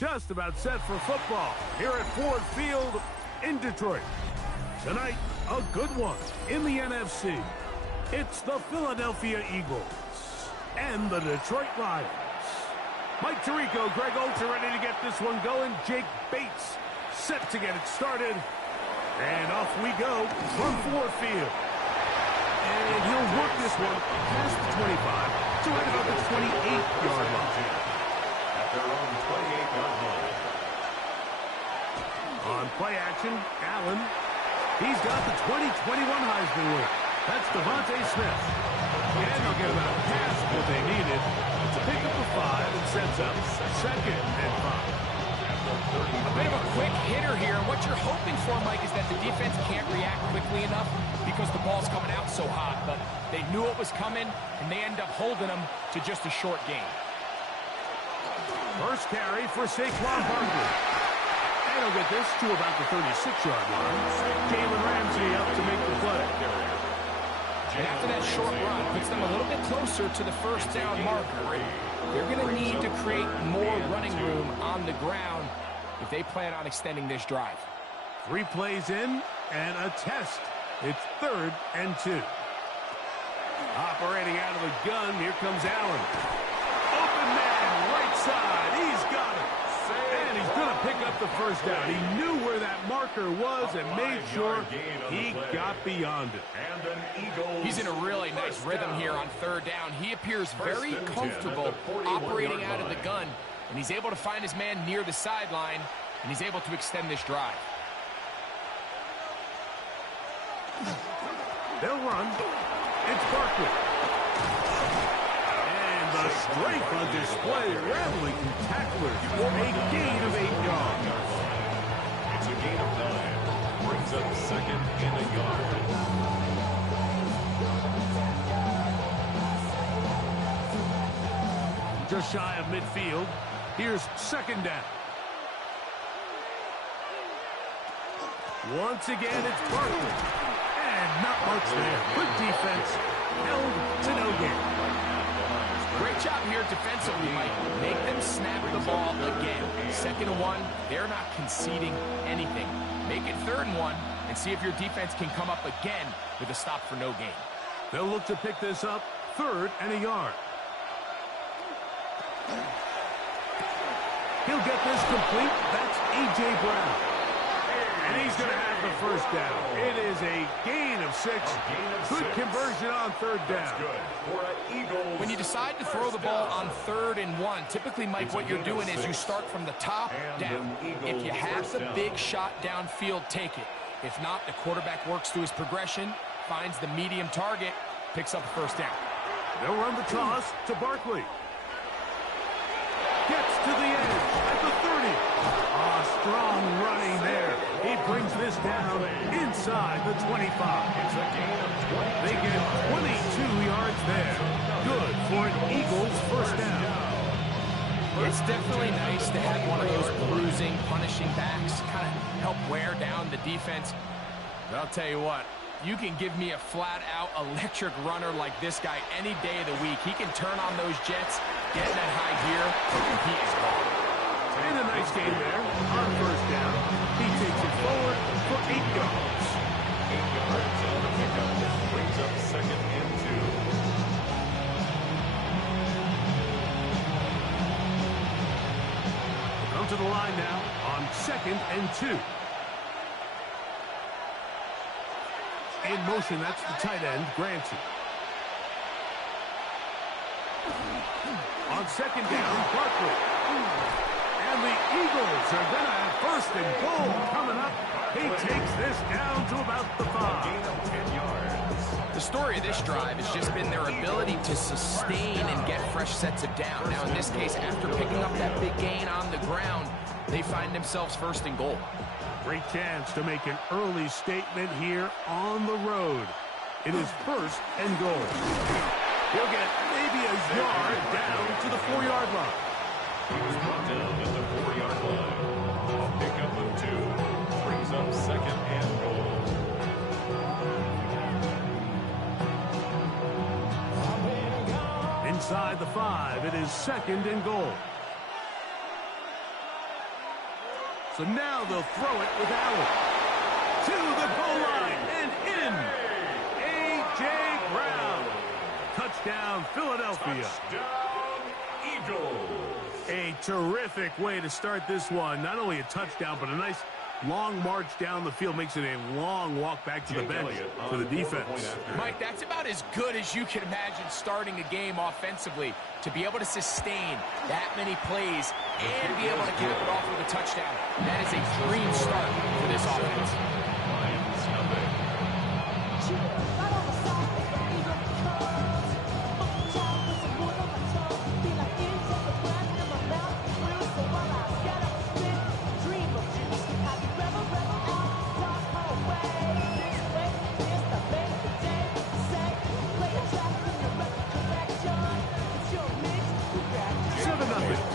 just about set for football here at Ford Field in Detroit. Tonight, a good one in the NFC. It's the Philadelphia Eagles and the Detroit Lions. Mike Tirico, Greg Olsen ready to get this one going. Jake Bates set to get it started. And off we go from Ford Field. And he'll work this one past the 25 to right about the 28-yard line. At their own 28-yard line. On play action, Allen. He's got the 2021 Heisman winner. That's Devontae Smith. And they'll get about half what they needed to pick up a 5 and sets up second and 5. A bit of a quick hitter here. What you're hoping for, Mike, is that the defense can't react quickly enough because the ball's coming out so hot. But they knew it was coming, and they end up holding them to just a short gain. First carry for Saquon Barkley. And he'll get this to about the 36-yard line. Jalen Ramsey up to make the play. And after that short run, puts them a little bit closer to the first down marker. They're going to need to create more running room on the ground if they plan on extending this drive. 3 plays in and a test. It's 3rd and 2. Operating out of the gun, here comes Allen. Open man, right side, he's got it. And he's going to pick up the first down. He knew where that marker was and made sure he got beyond it. He's in a really nice rhythm here on 3rd down. He appears very comfortable operating out of the gun, and he's able to find his man near the sideline, and he's able to extend this drive. They'll run. It's Barkley. And the strength on display, rattling through tacklers for a gain of 8 yards. It's a gain of 9. Brings up second and a yard. Just shy of midfield. Here's 2nd down. Once again, it's Barkley. And not much there. Good defense. Held to no gain. Great job here defensively, Mike. Make them snap the ball again. 2nd and 1, they're not conceding anything. Make it 3rd and 1 and see if your defense can come up again with a stop for no gain. They'll look to pick this up 3rd and a yard. He'll get this complete. That's A.J. Brown. And he's going to have the first down. It is a gain of 6. Good conversion on 3rd down. When you decide to throw the ball on 3rd and 1, typically, Mike, what you're doing is you start from the top down. If you have the big shot downfield, take it. If not, the quarterback works through his progression, finds the medium target, picks up the first down. They'll run the toss to Barkley. Gets to the edge at the 30. Strong running there. He brings this down inside the 25. They get 22 yards there. Good for an Eagles first down. It's definitely nice to have one of those bruising, punishing backs kind of help wear down the defense. But I'll tell you what, you can give me a flat-out electric runner like this guy any day of the week. He can turn on those jets, get in that high gear, and he is gone. And a nice game there on first down. He takes it forward for 8 yards. 8 yards on the pickup. Brings up 2nd and 2. Come to the line now on 2nd and 2. In motion, that's the tight end, Grancy. On 2nd down, Barkley. And the Eagles are going to have 1st and goal coming up. He takes this down to about the 5. Gain of 10 yards. The story of this drive has just been their ability to sustain and get fresh sets of down. Now, in this case, after picking up that big gain on the ground, they find themselves 1st and goal. Great chance to make an early statement here on the road. It is 1st and goal. He'll get maybe a yard down to the 4-yard line. He was brought down at the 4-yard line. A pickup of 2. Brings up 2nd and goal. Inside the 5, it is 2nd and goal. So now they'll throw it with Allen. To the goal line and in. A.J. Brown. Touchdown, Philadelphia. Touchdown, Eagles. A terrific way to start this one. Not only a touchdown, but a nice long march down the field. Makes it a long walk back to the bench for the defense. Mike, that's about as good as you can imagine starting a game offensively. To be able to sustain that many plays and be able to cap it off with a touchdown. That is a dream start for this offense. Lions nothing.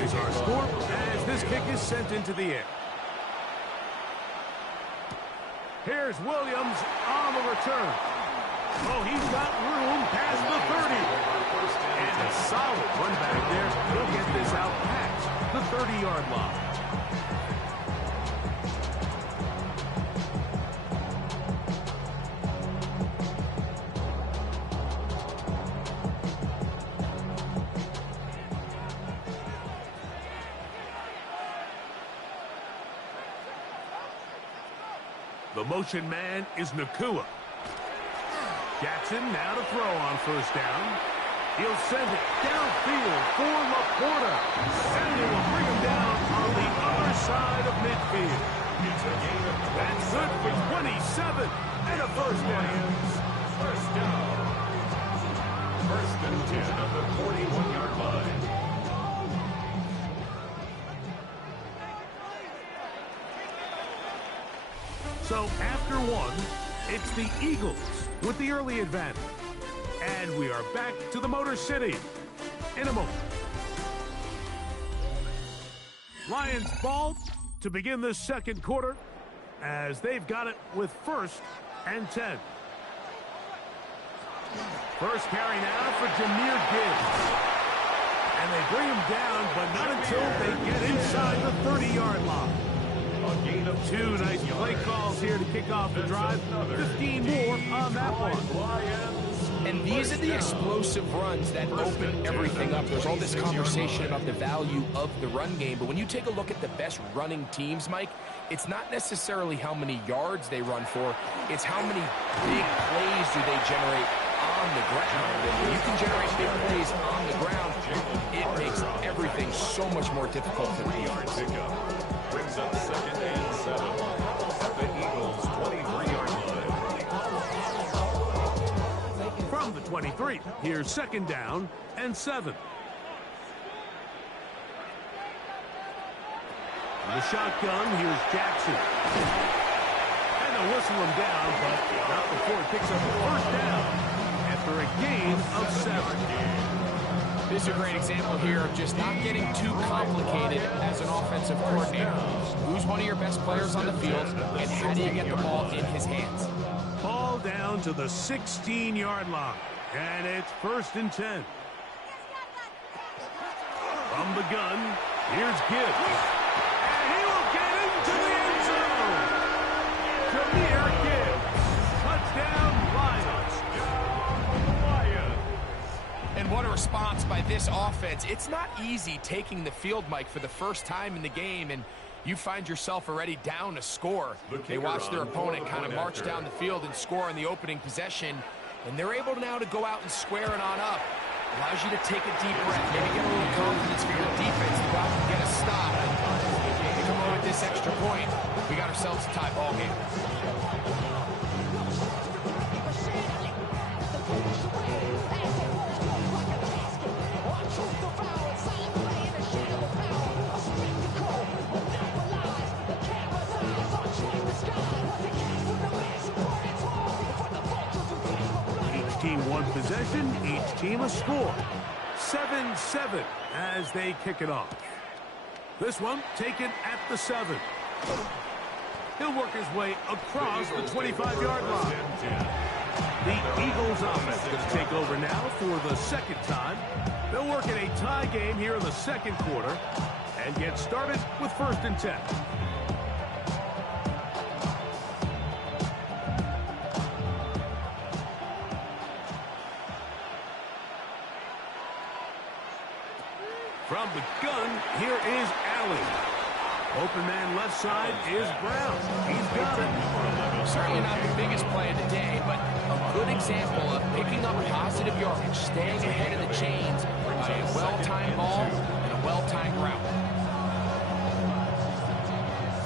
Is our score as this kick is sent into the air. Here's Williams on the return. Oh, he's got room past the 30. And a solid run back there. He'll get this out past the 30-yard line. The motion man is Nacua. Jackson now to throw on first down. He'll send it downfield for Laporta. And they will bring him down on the other side of midfield. That's good for 27 and a first down. First down. First and 10 of the 41-yard line. So after one, it's the Eagles with the early advantage. And we are back to the Motor City in a moment. Lions ball to begin the second quarter as they've got it with first and 10. First carry now for Jahmyr Gibbs. And they bring him down, but not until they get inside the 30-yard line. Two nice play calls here to kick off the drive. 15 more on that one. And these are the explosive runs that open everything up. There's all this conversation about the value of the run game, but when you take a look at the best running teams, Mike, it's not necessarily how many yards they run for, it's how many big plays do they generate on the ground. And when you can generate big plays on the ground, it makes everything so much more difficult for the defense. Brings up second and 7 at the Eagles' 23-yard line. From the 23, here's second down and 7. The shotgun, here's Jackson. And they'll whistle him down, but not before he picks up the first down after a gain of 7. This is a great example here of just not getting too complicated as an offensive coordinator. Who's one of your best players on the field, and how do you get the ball in his hands? Ball down to the 16-yard line, and it's first and 10. From the gun, here's Gibbs. And he will get into the end zone. Jahmyr Gibbs. Touchdown, Lions. And what a response by this offense. It's not easy taking the field, Mike, for the first time in the game, and you find yourself already down a score. They watch their opponent kind of march down the field and score in the opening possession, and they're able now to go out and square it on up. Allows you to take a deep breath, maybe get a little confidence for your defense to go out and get a stop. And come away with this extra point, we got ourselves a tie ball game. One possession, each team a score. 7-7 as they kick it off. This one taken at the 7. He'll work his way across the 25-yard line. The Eagles offense going to take over now for the second time. They'll work in a tie game here in the second quarter and get started with first and 10. here is Allen. Open man left side is Brown. He's got it. Certainly not the biggest play of the day, but a good example of picking up positive yardage, staying ahead of the chains by a well-timed ball and a well-timed route.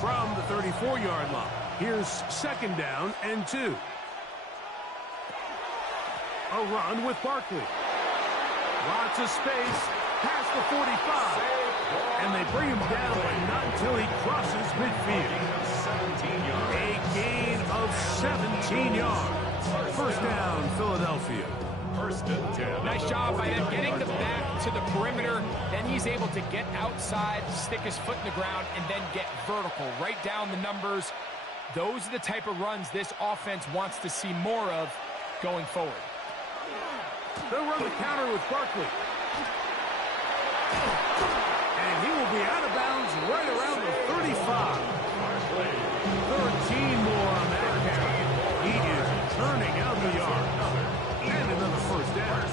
From the 34-yard line, here's 2nd down and 2. A run with Barkley. Lots of space past the 45. And they bring him down, but not until he crosses midfield. A gain of 17 yards. 1st down, Philadelphia. 1st and 10. Nice job by them getting the back to the perimeter. Then he's able to get outside, stick his foot in the ground, and then get vertical. Right down the numbers. Those are the type of runs this offense wants to see more of going forward. They'll run the counter with Barkley. And he will be out of bounds right around the 35. 13 more on that carry. He is turning out the yard. And another 1st down.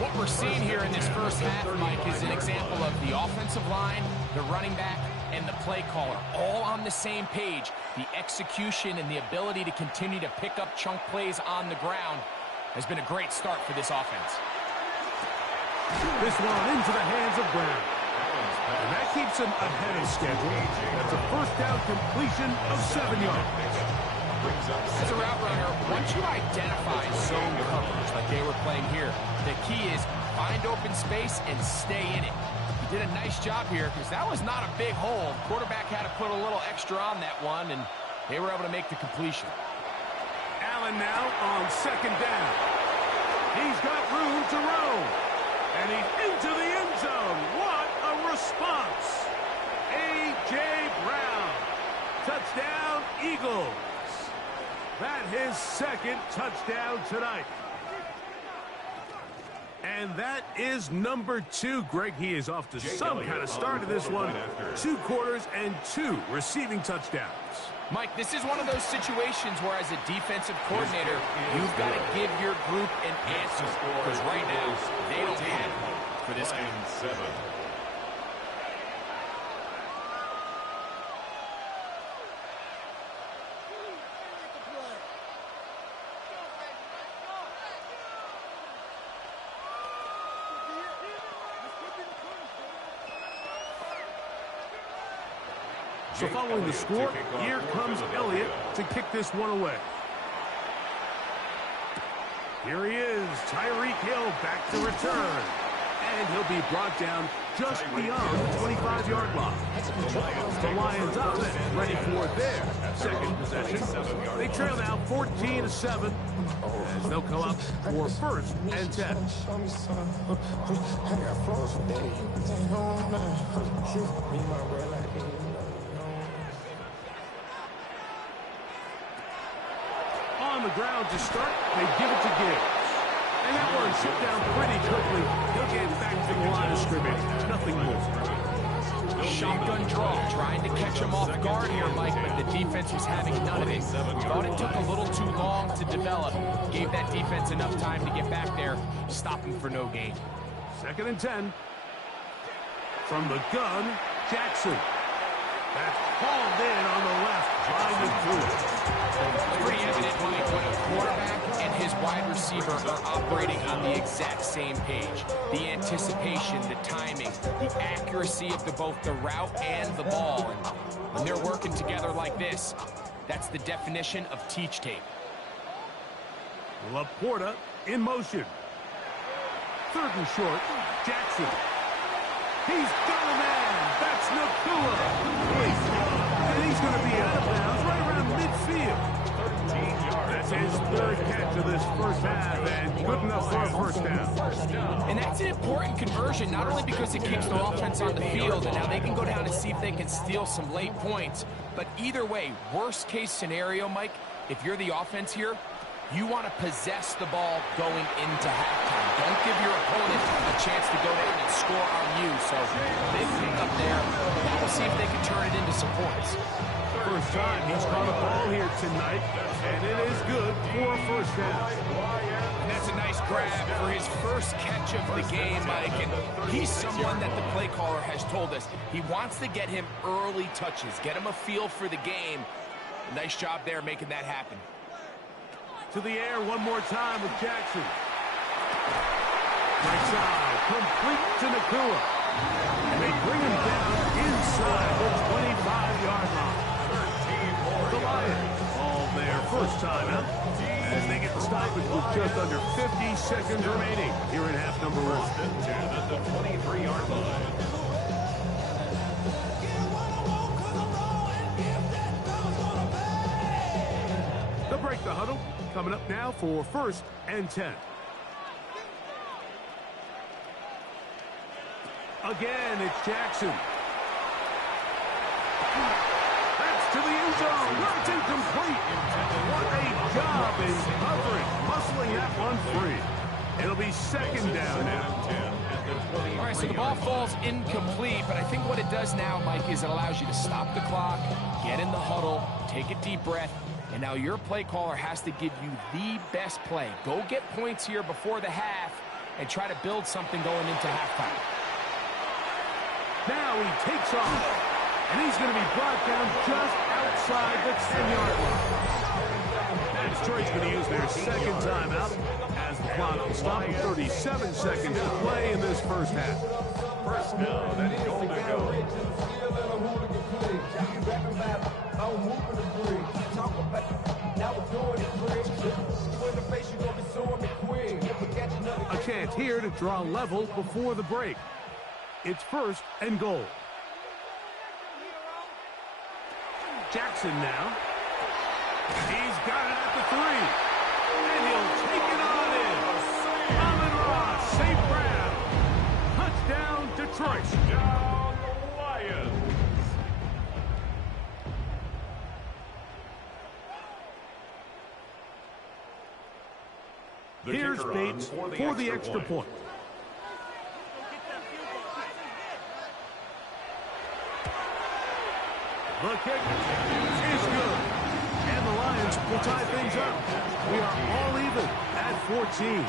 What we're seeing here in this first half, Mike, is an example of the offensive line, the running back, and the play caller all on the same page. The execution and the ability to continue to pick up chunk plays on the ground has been a great start for this offense. This one into the hands of Brown. And that keeps him ahead of schedule. That's a 1st down completion of 7 yards. As a route runner, once you identify zone coverage like they were playing here, the key is find open space and stay in it. He did a nice job here because that was not a big hole. Quarterback had to put a little extra on that one, and they were able to make the completion. Allen now on 2nd down. He's got room to roam. And he's into the end zone. What a response. A.J. Brown. Touchdown, Eagles. That's his 2nd touchdown tonight. And that is number 2. Greg, he is off to some kind of start of this one. 2 quarters and 2 receiving touchdowns. Mike, this is one of those situations where as a defensive coordinator, you've got to give your group an answer. Because right now, they don't have one for this game. 7. So following the score, here comes Elliott to kick this one away. Here he is, Tyreek Hill back to return. And he'll be brought down just beyond the 25-yard line. The Lions offense ready for their 2nd possession. They trail now 14-7 as they'll come up for 1st and 10. On the ground to start, they give it to Gibbs. And that one shipped down pretty quickly. He'll get back to the line of scrimmage. Nothing more. Shotgun draw, trying to catch him off guard here, Mike, but the defense was having none of it. Thought it took a little too long to develop. Gave that defense enough time to get back there, stop him for no gain. 2nd and 10. From the gun, Jackson. That's hauled in on the left, trying to through it. It's pretty evident, Mike, when a quarterback and his wide receiver are operating on the exact same page. The anticipation, the timing, the accuracy of both the route and the ball. And when they're working together like this, that's the definition of teach tape. Laporta in motion. 3rd and short, Jackson. He's got a man. That's Nakua. And he's going to be out of bounds right around midfield. 13 yards. That's his 3rd catch of this first half, and good enough for a 1st down. And that's an important conversion, not only because it keeps the offense on the field, and now they can go down and see if they can steal some late points. But either way, worst case scenario, Mike, if you're the offense here, you want to possess the ball going into halftime. Don't give your opponent a chance to go down and score on you. So big pick up there. Now we'll see if they can turn it into some points. First time he's caught a ball here tonight, and it is good for a 1st down. And that's a nice grab for his first catch of the game, Mike, and he's someone that the play caller has told us he wants to get him early touches, get him a feel for the game. Nice job there making that happen. To the air one more time with Jackson. Right side, complete to Nacua. And they bring him down inside the 25-yard line. The Lions all their first time out as they get the stoppage with just under 50 seconds remaining here in half number one. At the 23-yard line. They'll break the huddle. Coming up now for 1st and 10. Again, it's Jackson. That's to the end zone. Where it's incomplete. What a job in covering, muscling that one free. It'll be 2nd down now. All right, so the ball falls incomplete, but I think what it does now, Mike, is it allows you to stop the clock, get in the huddle, take a deep breath, and now your play caller has to give you the best play. Go get points here before the half and try to build something going into halftime. Now he takes off, and he's going to be brought down just outside the 10-yard line. And Detroit's going to use their 2nd timeout as the clock will stop with 37 seconds to play in this first half. First down and goal to go. A chance here to draw level before the break. It's 1st and goal. Jackson now. He's got it at the 3. And he'll take it on in. Amon-Ra, safe grab. Touchdown, Detroit. Down Lions. Here's Bates for the extra point. The kick is good. And the Lions will tie things up. We are all even at 14.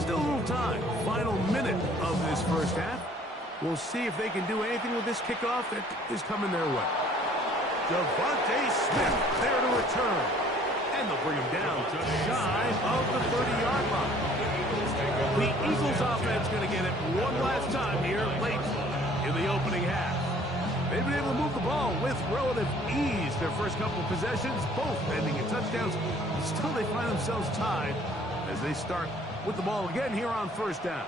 Still a little time. Final minute of this first half. We'll see if they can do anything with this kickoff that is coming their way. Devontae Smith there to return. And they'll bring him down to shy of the 30-yard line. The Eagles offense going to get it one last time here late in the opening half. They've been able to move the ball with relative ease their first couple of possessions, both ending in touchdowns. But still they find themselves tied as they start with the ball again here on 1st down.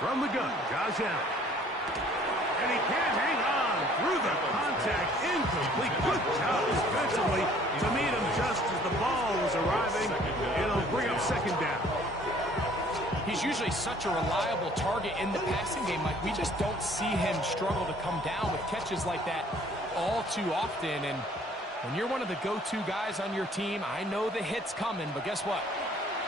From the gun, Josh Allen. And he can't hang on through the contact. Incomplete. Good job defensively to meet him just as the ball was arriving. It'll bring up 2nd down. He's usually such a reliable target in the passing game, Mike. We just don't see him struggle to come down with catches like that all too often. And when you're one of the go-to guys on your team, I know the hit's coming, but guess what?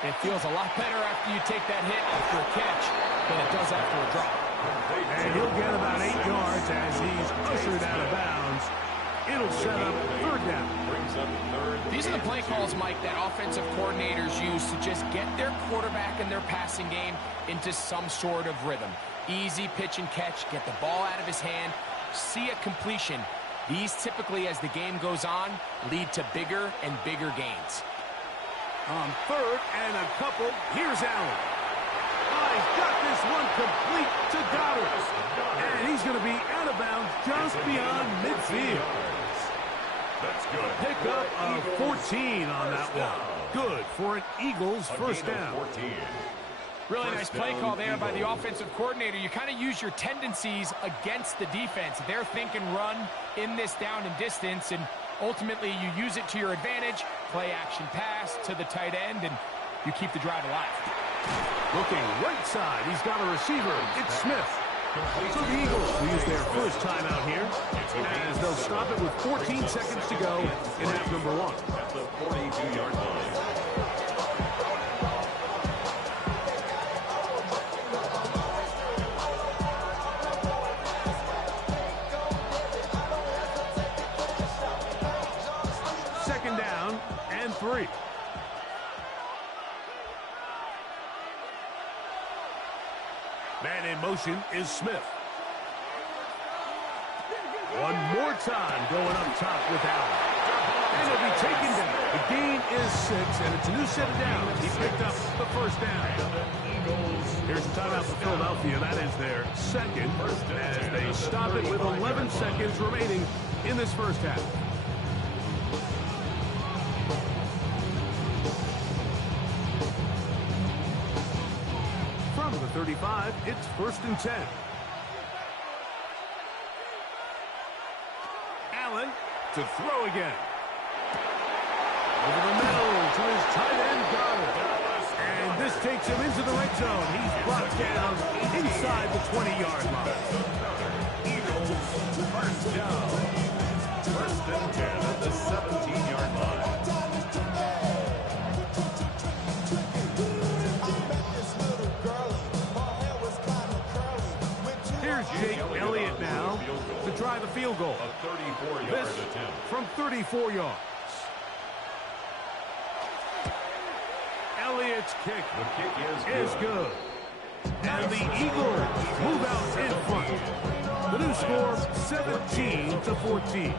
It feels a lot better after you take that hit after a catch than it does after a drop. And he'll get about 8 yards as he's ushered out of bounds. It'll set up 3rd down. These are the play calls, Mike, that offensive coordinators use to just get their quarterback and their passing game into some sort of rhythm. Easy pitch and catch, get the ball out of his hand, see a completion. These typically, as the game goes on, lead to bigger and bigger gains. On 3rd and a couple, here's Allen. Oh, he's got this one complete to Goddard. And he's going to be out of bounds just beyond midfield. That's good. Pick up of 14 on that one. Good for an Eagles first down. 14. Really nice play call there by the offensive coordinator. You kind of use your tendencies against the defense. They're thinking run in this down and distance, and ultimately you use it to your advantage. Play action pass to the tight end, and you keep the drive alive. Looking right side, he's got a receiver. It's Smith. So the Eagles will use their first timeout here, as they'll stop it with 14 seconds to go in half number one. At the 42-yard line. Second down and 3. Man in motion is Smith. One more time going up top with Allen. And he'll be taken down. The gain is 6, and it's a new set of downs. He picked up the first down. Here's the timeout for Philadelphia. That is their second, as they stop it with 11 seconds remaining in this first half. From the 35, it's 1st and 10. Allen to throw again. Over the middle to his tight end, Goddard. And this takes him into the red zone. He's brought down inside the 20-yard line. Eagles, first down. 1st and 10 at the 17-yard line. Here's Jake Elliott now to try the field goal. A 34-yard attempt. From 34 yards. Elliott's kick The kick is good. And the Eagles move out in front. The new score, 17-14.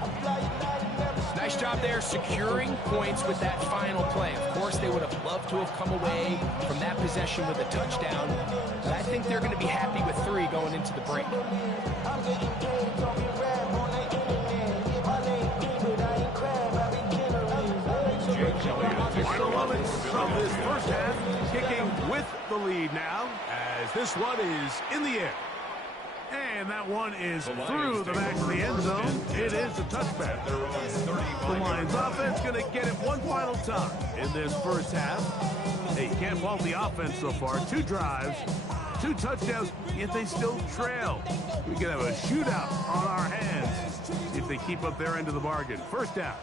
Nice job there securing points with that final play. Of course, they would have loved to have come away from that possession with a touchdown. But I think they're going to be happy with 3 going into the break. Final moments of this first half, kicking with the lead now, as this one is in the air. And that one is through the back of the end zone. It is a touchback. The Lions offense going to get it one final time in this first half. Hey, you can't fault the offense so far. 2 drives, 2 touchdowns, yet they still trail. We could have a shootout on our hands if they keep up their end of the bargain. First down.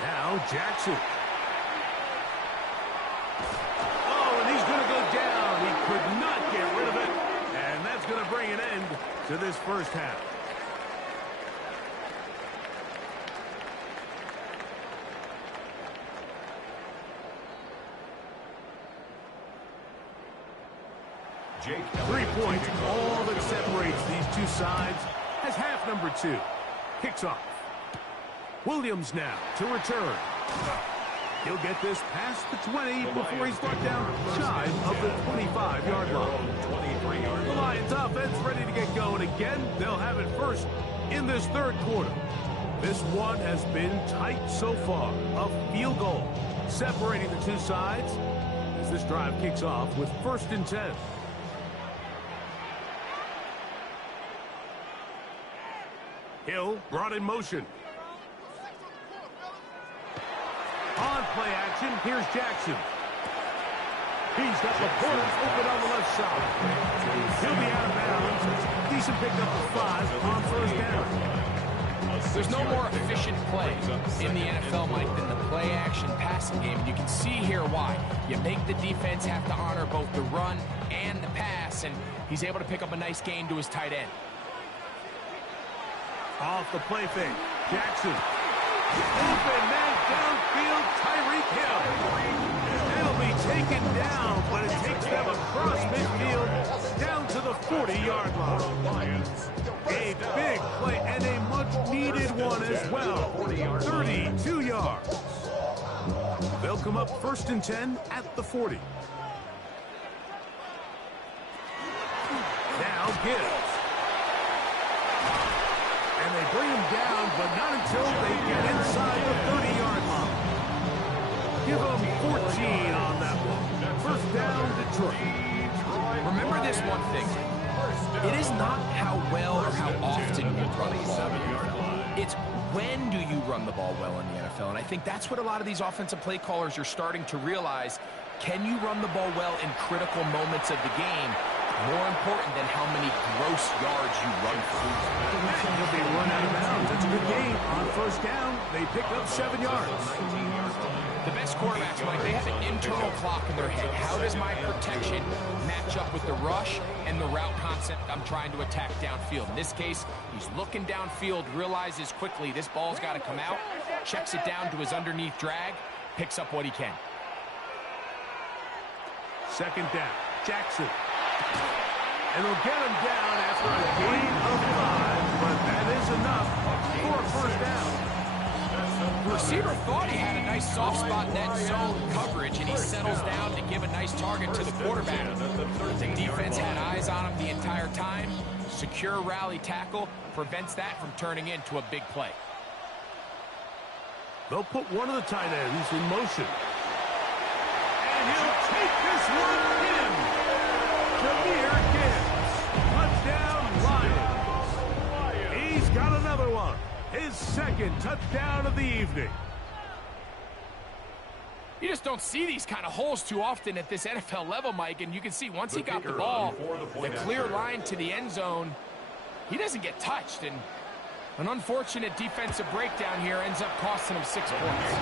Now Jackson. Oh, and he's going to go down. He could not get rid of it. And that's going to bring an end to this first half. Jake 3 points, all that separates these two sides, as half number 2 kicks off. Williams now to return. He'll get this past the 20 before he's brought down shy of the 25-yard line. The Lions offense ready to get going again. They'll have it first in this third quarter. This one has been tight so far. A field goal separating the two sides as this drive kicks off with 1st and 10. Hill brought in motion. On play action, here's Jackson. He's got Laporta open on the left side. He'll be out of bounds. Decent pickup of 5 on 1st down. There's no more efficient play in the NFL, Mike, than the play-action passing game. You can see here why. You make the defense have to honor both the run and the pass, and he's able to pick up a nice gain to his tight end. Off the play fake, Jackson. Open man downfield, Tyreek Hill. It'll be taken down, but it takes them across midfield down to the 40-yard line. A big play and a much-needed one as well. 32 yards. They'll come up 1st and 10 at the 40. Now Gibbs. And they bring him down, but not until they get inside the 30-yard line. Give them 14 on that one. 1st down, Detroit. Remember this one thing. It is not how well or how often you run the ball. It's when do you run the ball well in the NFL. And I think that's what a lot of these offensive play callers are starting to realize. Can you run the ball well in critical moments of the game? More important than how many gross yards you run for. He'll be run out of bounds. It's a good game. On first down, they pick up 7 yards. The best quarterbacks, Mike, they have an internal clock in their head. How does my protection match up with the rush and the route concept I'm trying to attack downfield? In this case, he's looking downfield, realizes quickly this ball's got to come out, checks it down to his underneath drag, picks up what he can. Second down, Jackson. And they'll get him down after a gain of 5, but that is enough for a first down. The receiver thought he had a nice soft spot in that zone coverage, and he settles down to give a nice target to the quarterback. The defense had eyes on him the entire time. Secure rally tackle prevents that from turning into a big play. They'll put one of the tight ends in motion. And he'll take this one in. Jahmyr Gibbs. Touchdown, Lions. He's got another one. His second touchdown of the evening. You just don't see these kind of holes too often at this NFL level, Mike, and you can see once he got the ball, the clear line to the end zone, he doesn't get touched, and an unfortunate defensive breakdown here ends up costing him 6 points.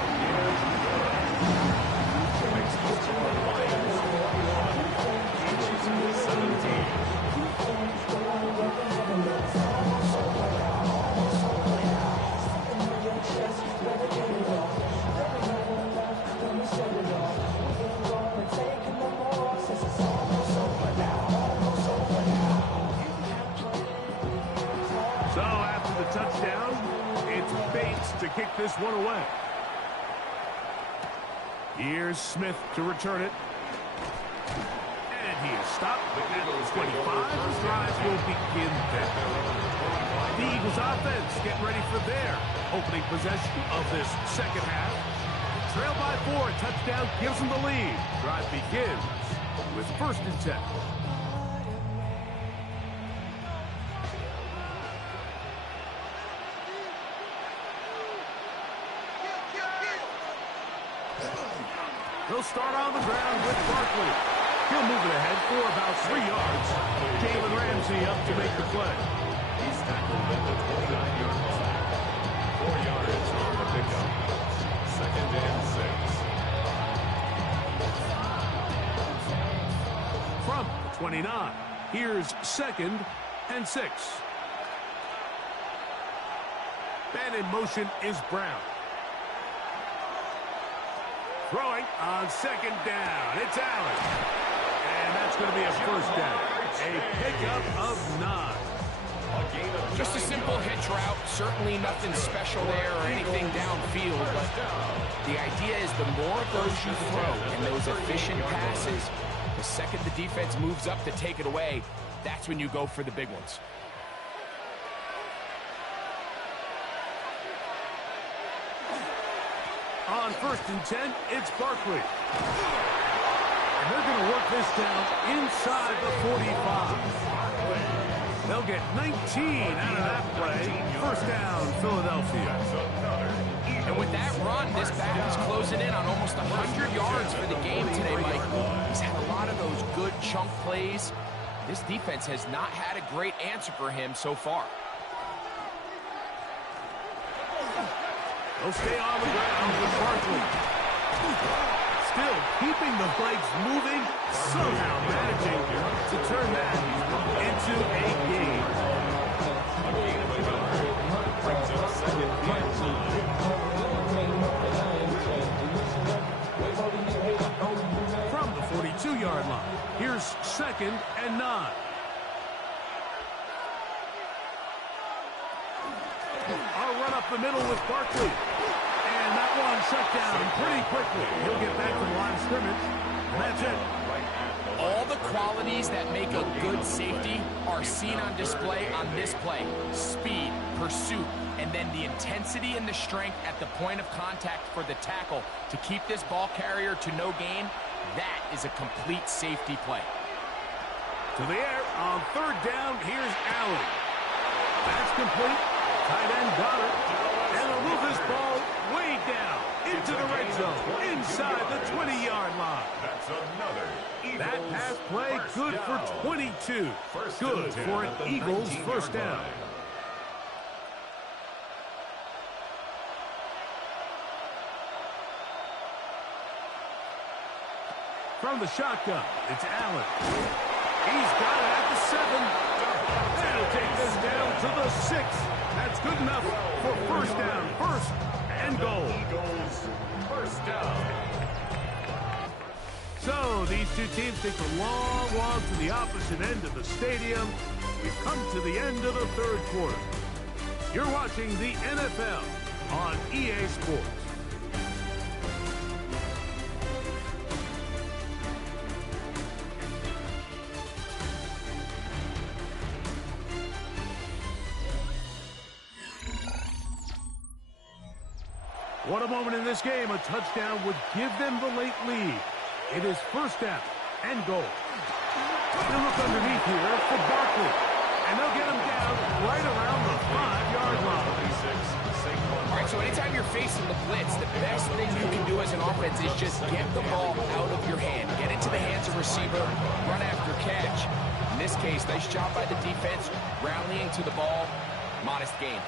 So after the touchdown, it's Bates to kick this one away. Here's Smith to return it. And he is stopped at 25. The drive will begin there. The Eagles offense getting ready for their opening possession of this second half. Trail by 4, touchdown gives them the lead. Drive begins with 1st and 10. They'll start on the ground with Barkley. He'll move it ahead for about 3 yards. Jalen Ramsey up to make the play. He's tackled at the 29-yard line. 4 yards on the pickup. 2nd and 6. From the 29, here's 2nd and 6. And in motion is Brown. Throwing on 2nd down. It's Allen. And that's going to be a 1st down. A pickup of 9. Just a simple hitch route. Certainly nothing special there or anything downfield, but the idea is the more of those you throw and those efficient passes, the second the defense moves up to take it away, that's when you go for the big ones. On 1st and 10, it's Barkley. And they're going to work this down inside the 45. They'll get 19 out of that play. 1st down, Philadelphia. And with that run, this back is closing in on almost 100 yards for the game today, Mike. He's had a lot of those good chunk plays. This defense has not had a great answer for him so far. They'll stay on the ground with Barkley. Still keeping the legs moving, somehow managing to turn that into a game. Brings up 2nd and 9. From the 42-yard line, here's 2nd and 9. A run up the middle with Barkley. And that one shut down pretty quickly. He'll get back to the line of scrimmage. And that's it. All the qualities that make a good safety are seen on display on this play. Speed, pursuit, and then the intensity and the strength at the point of contact for the tackle to keep this ball carrier to no gain. That is a complete safety play. To the air on 3rd down, here's Allen. That's complete. Tight end got it. And they'll move this ball way down into the red zone, inside the 20-yard line. That's another Eagles That pass play, good for 22. Good for an Eagles first down. From the shotgun, it's Allen. He's got it at the 7. They'll take this down to the 6. That's good enough for first down. First and goal. Eagles first down. So these two teams take a long walk to the opposite end of the stadium. We've come to the end of the third quarter. You're watching the NFL on EA Sports. What a moment in this game. A touchdown would give them the late lead. It is first down and goal. They'll look underneath here for Barkley. And they'll get him down right around the 5-yard line. All right, so anytime you're facing the blitz, the best thing you can do as an offense is just get the ball out of your hand. Get into the hands of receiver, run after catch. In this case, nice job by the defense, rallying to the ball. Modest gain.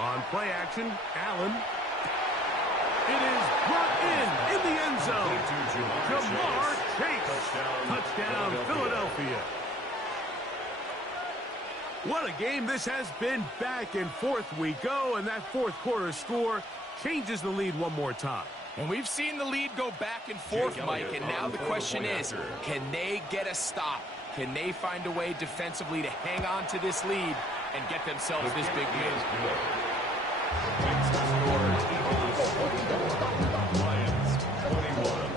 On play action, Allen. It is brought in the end zone. Jamar Chase. Touchdown, Philadelphia. What a game this has been. Back and forth we go, and that fourth quarter score changes the lead one more time. And we've seen the lead go back and forth, Mike, and now the question is, can they get a stop? Can they find a way defensively to hang on to this lead and get themselves this big win? Lions 21.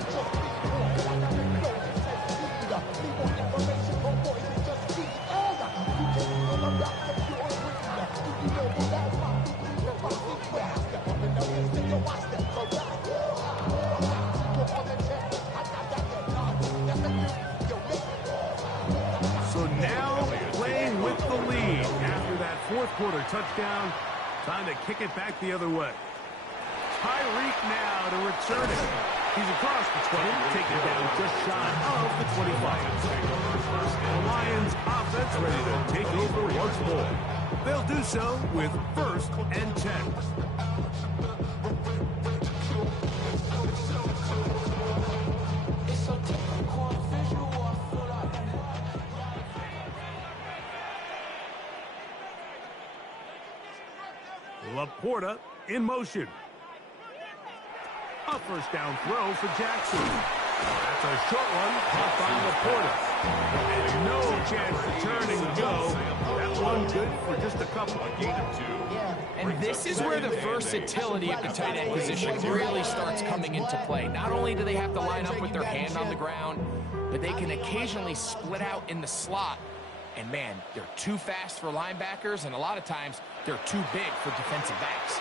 So now playing with the lead after that fourth quarter touchdown. Time to kick it back the other way. Tyreek now to return it. He's across the 20, taken down just shy of the 25. The Lions offense ready to take over once more. They'll do so with first and 10. Laporta in motion. A first down throw for Jackson. That's a short one, caught by Laporta. And no chance to turn and go. That one good for just a couple. And this is where the versatility of the tight end position really starts coming into play. Not only do they have to line up with their hand on the ground, but they can occasionally split out in the slot. And man, they're too fast for linebackers, and a lot of times they're too big for defensive backs.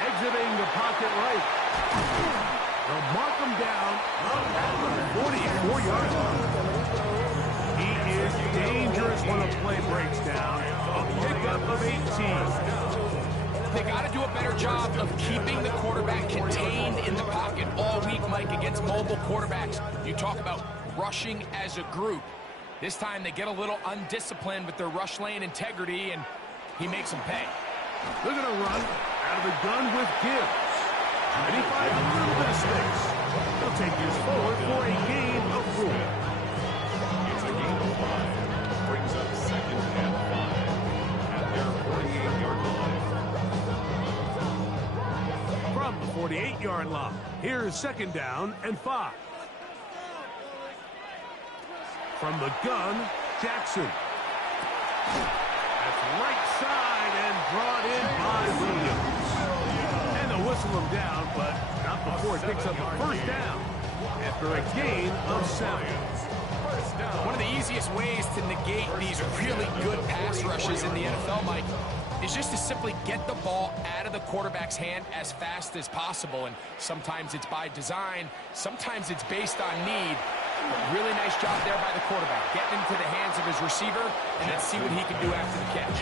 Exiting the pocket right. They'll mark him down at the 44-yard line. He is dangerous when a play breaks down. A pickup of 18. They got to do a better job of keeping the quarterback contained in the pocket all week, Mike, against mobile quarterbacks. You talk about rushing as a group. This time they get a little undisciplined with their rush lane integrity, and he makes them pay. They're going to run out of the gun with Gibbs. And he finds a little bit of space. He'll take this forward for a gain of 4. It's a gain of 5. Brings up second and 5 at their 48-yard line. From the 48-yard line, here's second down and 5. From the gun, Jackson. That's right side and brought in by Williams. And they'll whistle him down, but not before it picks up a first down after a gain of 7. One of the easiest ways to negate these really good pass rushes in the NFL, Mike, is just to simply get the ball out of the quarterback's hand as fast as possible. And sometimes it's by design, sometimes it's based on need. Really nice job there by the quarterback, getting into the hands of his receiver, and then see what he can do after the catch.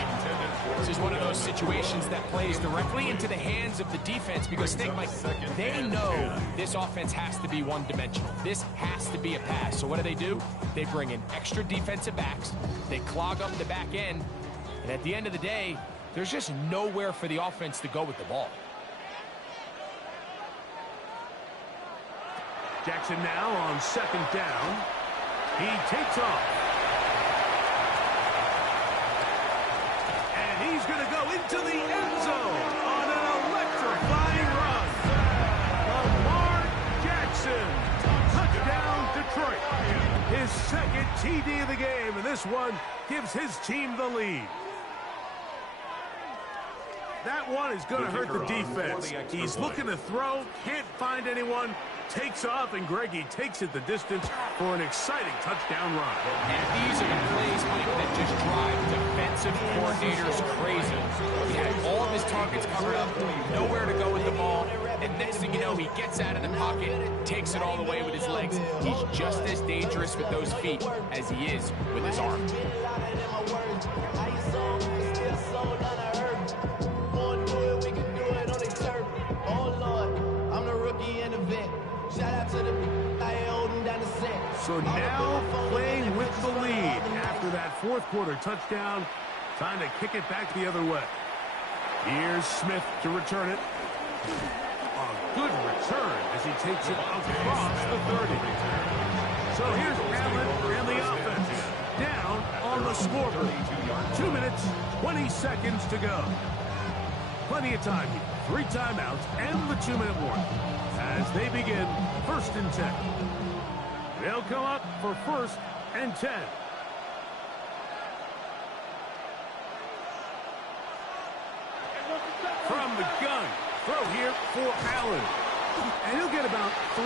This is one of those situations that plays directly into the hands of the defense because think, Mike, they know this offense has to be one-dimensional. This has to be a pass. So what do? They bring in extra defensive backs. They clog up the back end. And at the end of the day, there's just nowhere for the offense to go with the ball. Jackson now on second down. He takes off. And he's going to go into the end zone on an electrifying run. Lamar Jackson. Touchdown, Detroit. His second TD of the game, and this one gives his team the lead. That one is going to hurt the defense. He's looking to throw, can't find anyone, takes off, and Greggy takes it the distance for an exciting touchdown run. And these are the plays, Mike, that just drive defensive coordinators crazy. He had all of his targets covered up, nowhere to go with the ball, and next thing you know, he gets out of the pocket, takes it all the way with his legs. He's just as dangerous with those feet as he is with his arm. So now playing with the lead after that fourth quarter touchdown. Time to kick it back the other way. Here's Smith to return it. A good return as he takes it across the 30. So here's Allen and the offense. Down on the scoreboard. 2 minutes, 20 seconds to go. Plenty of time here. 3 timeouts and the 2-minute warning as they begin 1st and 10. They'll come up for 1st and 10. From the gun, throw here for Allen. And he'll get about 3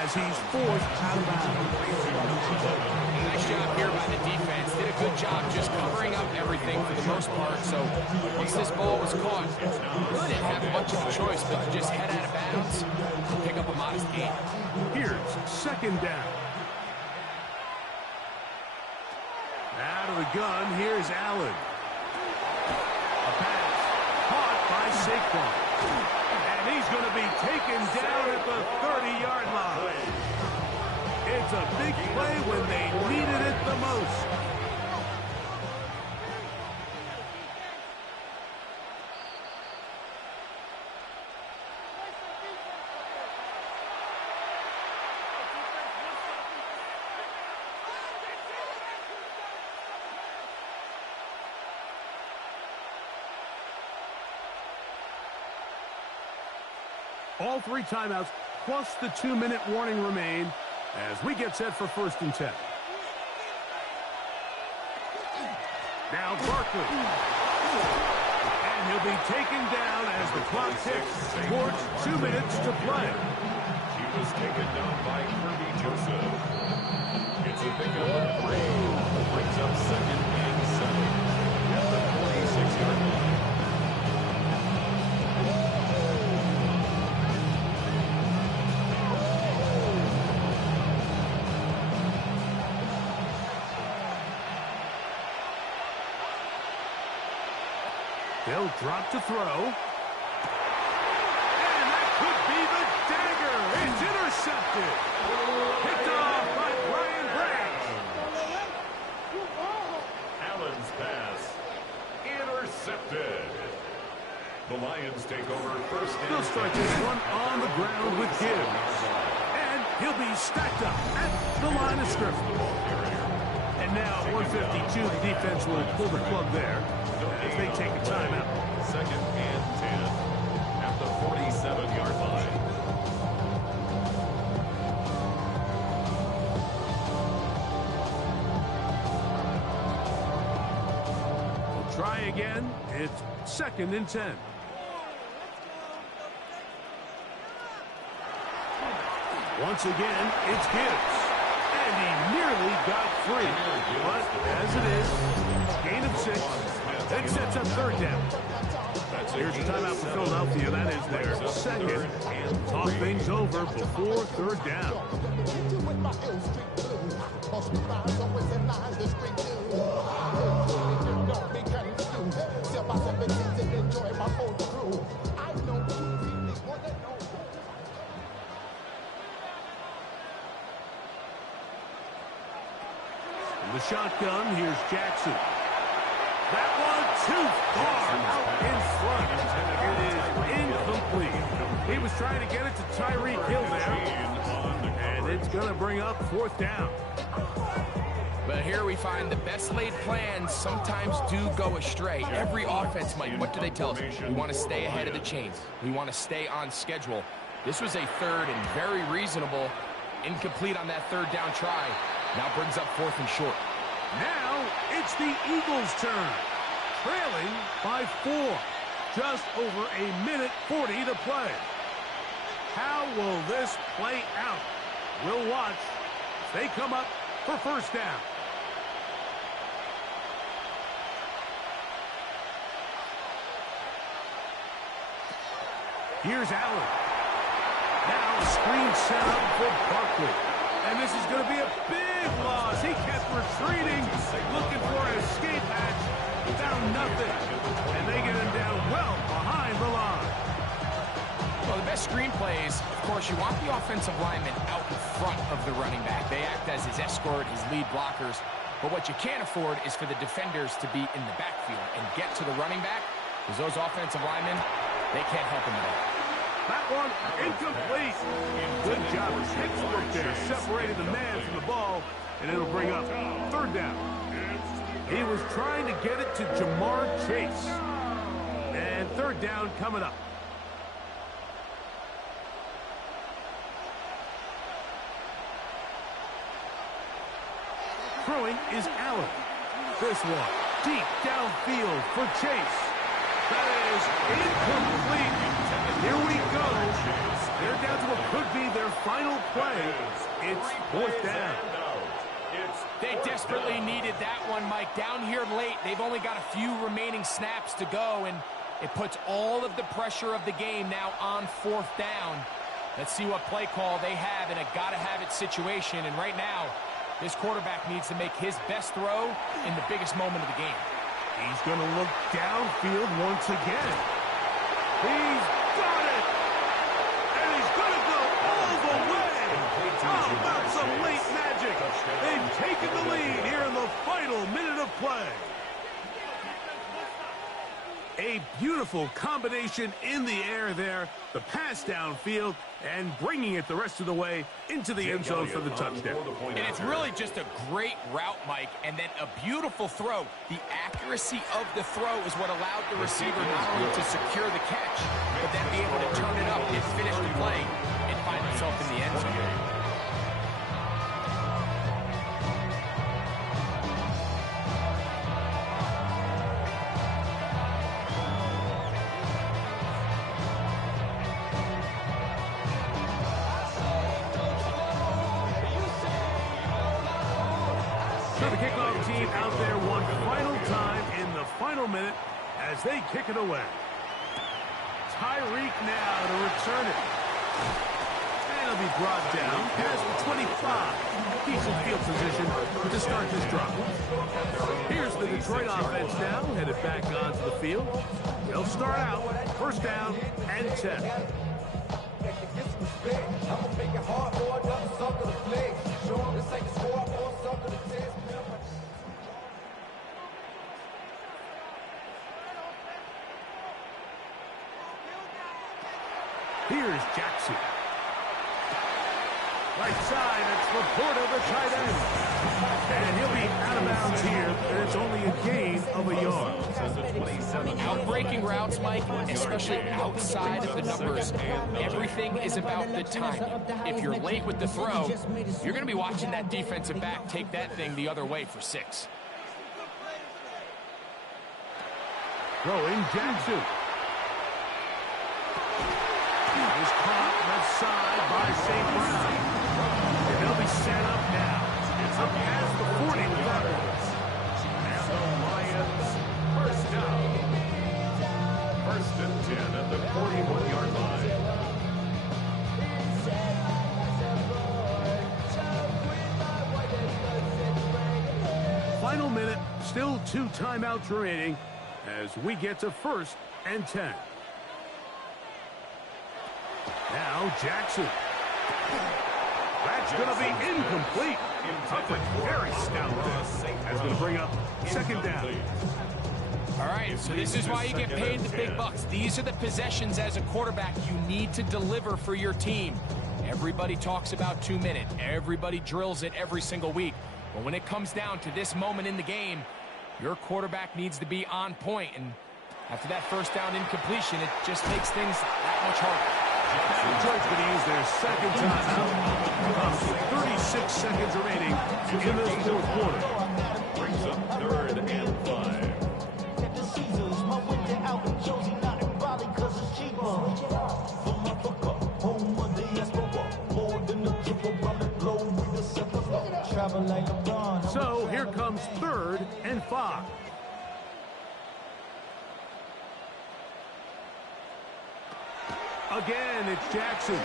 as he's forced out of bounds. Nice job here by the defense. Did a good job just covering up everything for the most part. So once this ball was caught, really didn't have much of a choice but to just head out of bounds and pick up a modest gain. Here's 2nd down. Out of the gun, here's Allen. A pass caught by Saquon. And he's going to be taken down at the 30-yard line. It's a big play when they needed it the most. All 3 timeouts plus the 2-minute warning remain as we get set for 1st and 10. Now Barkley. And he'll be taken down as the clock ticks towards 2 minutes to play. He was taken down by Kirby Joseph. It's a pickup of 3. Brings up 2nd and 7 at the 46-yard line. They'll drop to throw. And that could be the dagger. It's intercepted. Picked off by Brian Branch. Allen's pass intercepted. The Lions take over 1st and They'll start this one on the ground with Gibbs. And he'll be stacked up at the line of scrimmage. And now at 152, the defense will pull the plug there as they take a timeout. 2nd and 10 at the 47-yard line. We'll try again. It's 2nd and 10. Once again, it's Gibbs. And he nearly got free. But as it is, gain of 6. That sets up 3rd down. That's Here's a timeout for Philadelphia. That is their second. Talk things over before third down. In the shotgun, here's Jackson. That one too far out in front. It is incomplete. He was trying to get it to Tyreek Hill there. And it's going to bring up fourth down. But here we find the best laid plans sometimes do go astray. Every offense, Mike, what do they tell us? We want to stay ahead of the chains. We want to stay on schedule. This was a third and very reasonable. Incomplete on that third down try. Now brings up fourth and short. Now it's the Eagles' turn. Trailing by 4. Just over a minute 40 to play. How will this play out? We'll watch as they come up for first down. Here's Allen. Now a screen set up for Barkley. And this is going to be a big loss. He kept retreating, looking for an escape hatch. Found nothing. And they get him down well behind the line. Well, the best screen plays, of course, you want the offensive lineman out in front of the running back. They act as his escort, his lead blockers. But what you can't afford is for the defenders to be in the backfield and get to the running back, because those offensive linemen, they can't help him at all. That one incomplete. Good job. Textbook there. Separated the man from the ball, and it'll bring up third down. He was trying to get it to Jamar Chase. And third down coming up. Throwing is Allen. This one deep downfield for Chase. That is incomplete. Here we go. They're down to what could be their final play. It's fourth down. They desperately needed that one, Mike. Down here late, they've only got a few remaining snaps to go, and it puts all of the pressure of the game now on fourth down. Let's see what play call they have in a gotta-have-it situation. And right now, this quarterback needs to make his best throw in the biggest moment of the game. He's going to look downfield once again. He's got it! And he's going to go all the way! How about some late magic? They've taken the lead here in the final minute of play. A beautiful combination in the air there. The pass downfield and bringing it the rest of the way into the end zone for the touchdown. And it's really just a great route, Mike, and then a beautiful throw. The accuracy of the throw is what allowed the receiver not only to secure the catch, but then be able to turn it up and finish the play and find himself in the end zone. So the kickoff team out there one final time in the final minute as they kick it away. Tyreek now to return it. And it'll be brought down past the 25. Decent field position to start this drive. Here's the Detroit offense now, headed back onto the field. They'll start out first down and 10. Here's Jackson. Right side, it's Laporta, the tight end. And he'll be out of bounds here, and it's only a gain of a yard. Outbreaking routes, Mike, especially outside of the numbers, everything is about the timing. If you're late with the throw, you're going to be watching that defensive back take that thing the other way for 6. Throwing Jackson. He was caught left side by St. Brown. And they'll be set up now. It's up past the 40 with that one. And the Lions first down. First and 41-yard line. Final minute, still 2 timeouts remaining as we get to 1st and 10. Now Jackson. That's going to be incomplete. Up and very stout. That's going to bring up 2nd down. All right, so this is why you get paid the big bucks. These are the possessions as a quarterback you need to deliver for your team. Everybody talks about 2 minutes. Everybody drills it every single week. But when it comes down to this moment in the game, your quarterback needs to be on point. And after that 1st down incompletion, it just makes things that much harder. Detroit's going to use their 2nd timeout. 36 seconds remaining in this 4th quarter. Brings up 3rd and 5. So here comes 3rd and 5. Again, it's Jackson.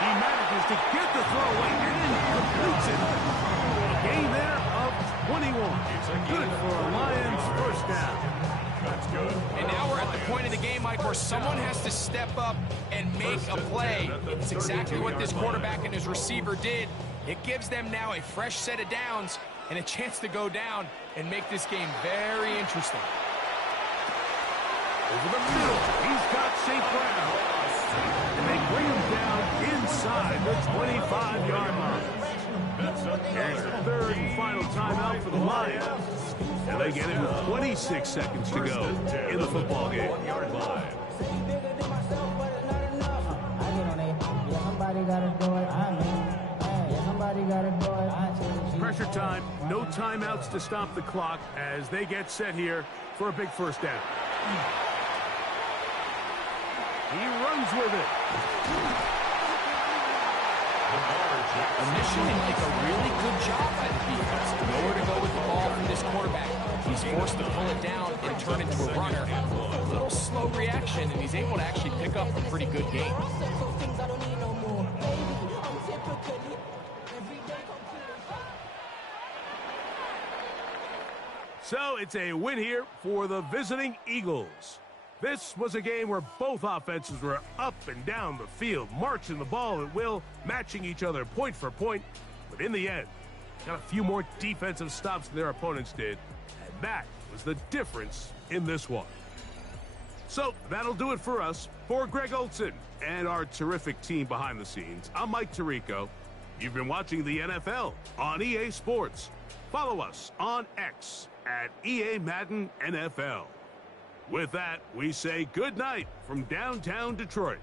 He manages to get the throw away and completes it. A gain there of 21. Good for a Lions 1st down. That's good. And now we're at the point of the game, Mike, where someone has to step up and make a play. It's exactly what this quarterback and his receiver did. It gives them now a fresh set of downs and a chance to go down and make this game very interesting. Over the middle, he's got St. Brown. And they bring him down inside the 25-yard line. Here's the 3rd and final timeout for the Lions. And they get it with 26 seconds to go in the football game. 1-yard line. Pressure time, no timeouts to stop the clock as they get set here for a big 1st down. He runs with it. Initially, like a really good job by the defense. Nowhere to go with the ball from this quarterback. He's forced to pull it down and turn into a runner. A little slow reaction, and he's able to actually pick up a pretty good game. So it's a win here for the visiting Eagles. This was a game where both offenses were up and down the field, marching the ball at will, matching each other point for point. But in the end, got a few more defensive stops than their opponents did. And that was the difference in this one. So that'll do it for us. For Greg Olson and our terrific team behind the scenes, I'm Mike Tirico. You've been watching the NFL on EA Sports. Follow us on X at EA Madden NFL. With that, we say good night from downtown Detroit.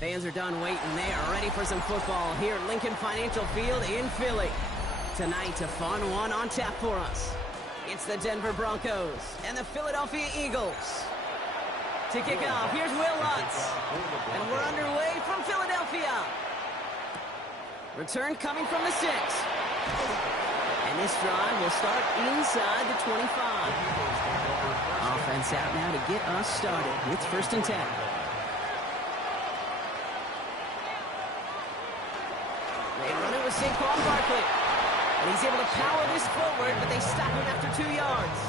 Fans are done waiting. They are ready for some football here at Lincoln Financial Field in Philly. Tonight, a fun one on tap for us. It's the Denver Broncos and the Philadelphia Eagles. To kick off, here's Will Lutz. And we're underway from Philadelphia. Return coming from the 6. And this drive will start inside the 25. Offense out now to get us started. It's 1st and 10. They run it with Saquon Barkley. And he's able to power this forward, but they stop him after 2 yards.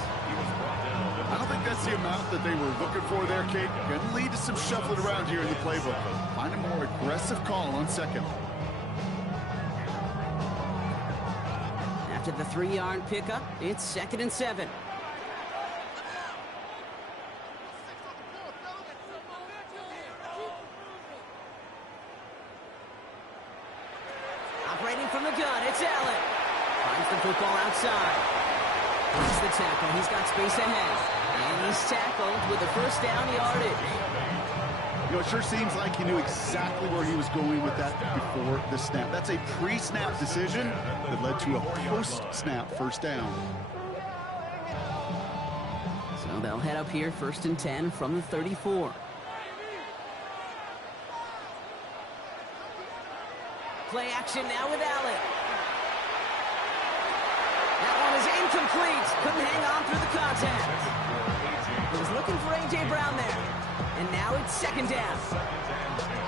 I don't think that's the amount that they were looking for there, Kate. Going to lead to some shuffling around here in the playbook. Find a more aggressive call on 2nd. After the 3-yard pickup, it's 2nd and 7. Operating from the gun, it's Allen. Finds the football outside. Breaks the tackle. He's got space ahead. And he's tackled with the 1st down yardage. You know, it sure seems like he knew exactly where he was going with that before the snap. That's a pre-snap decision that led to a post-snap 1st down. So they'll head up here 1st and 10 from the 34. Play action now with Allen. That one is incomplete. Couldn't hang on through the contact. He was looking for A.J. Brown there. And now it's 2nd down.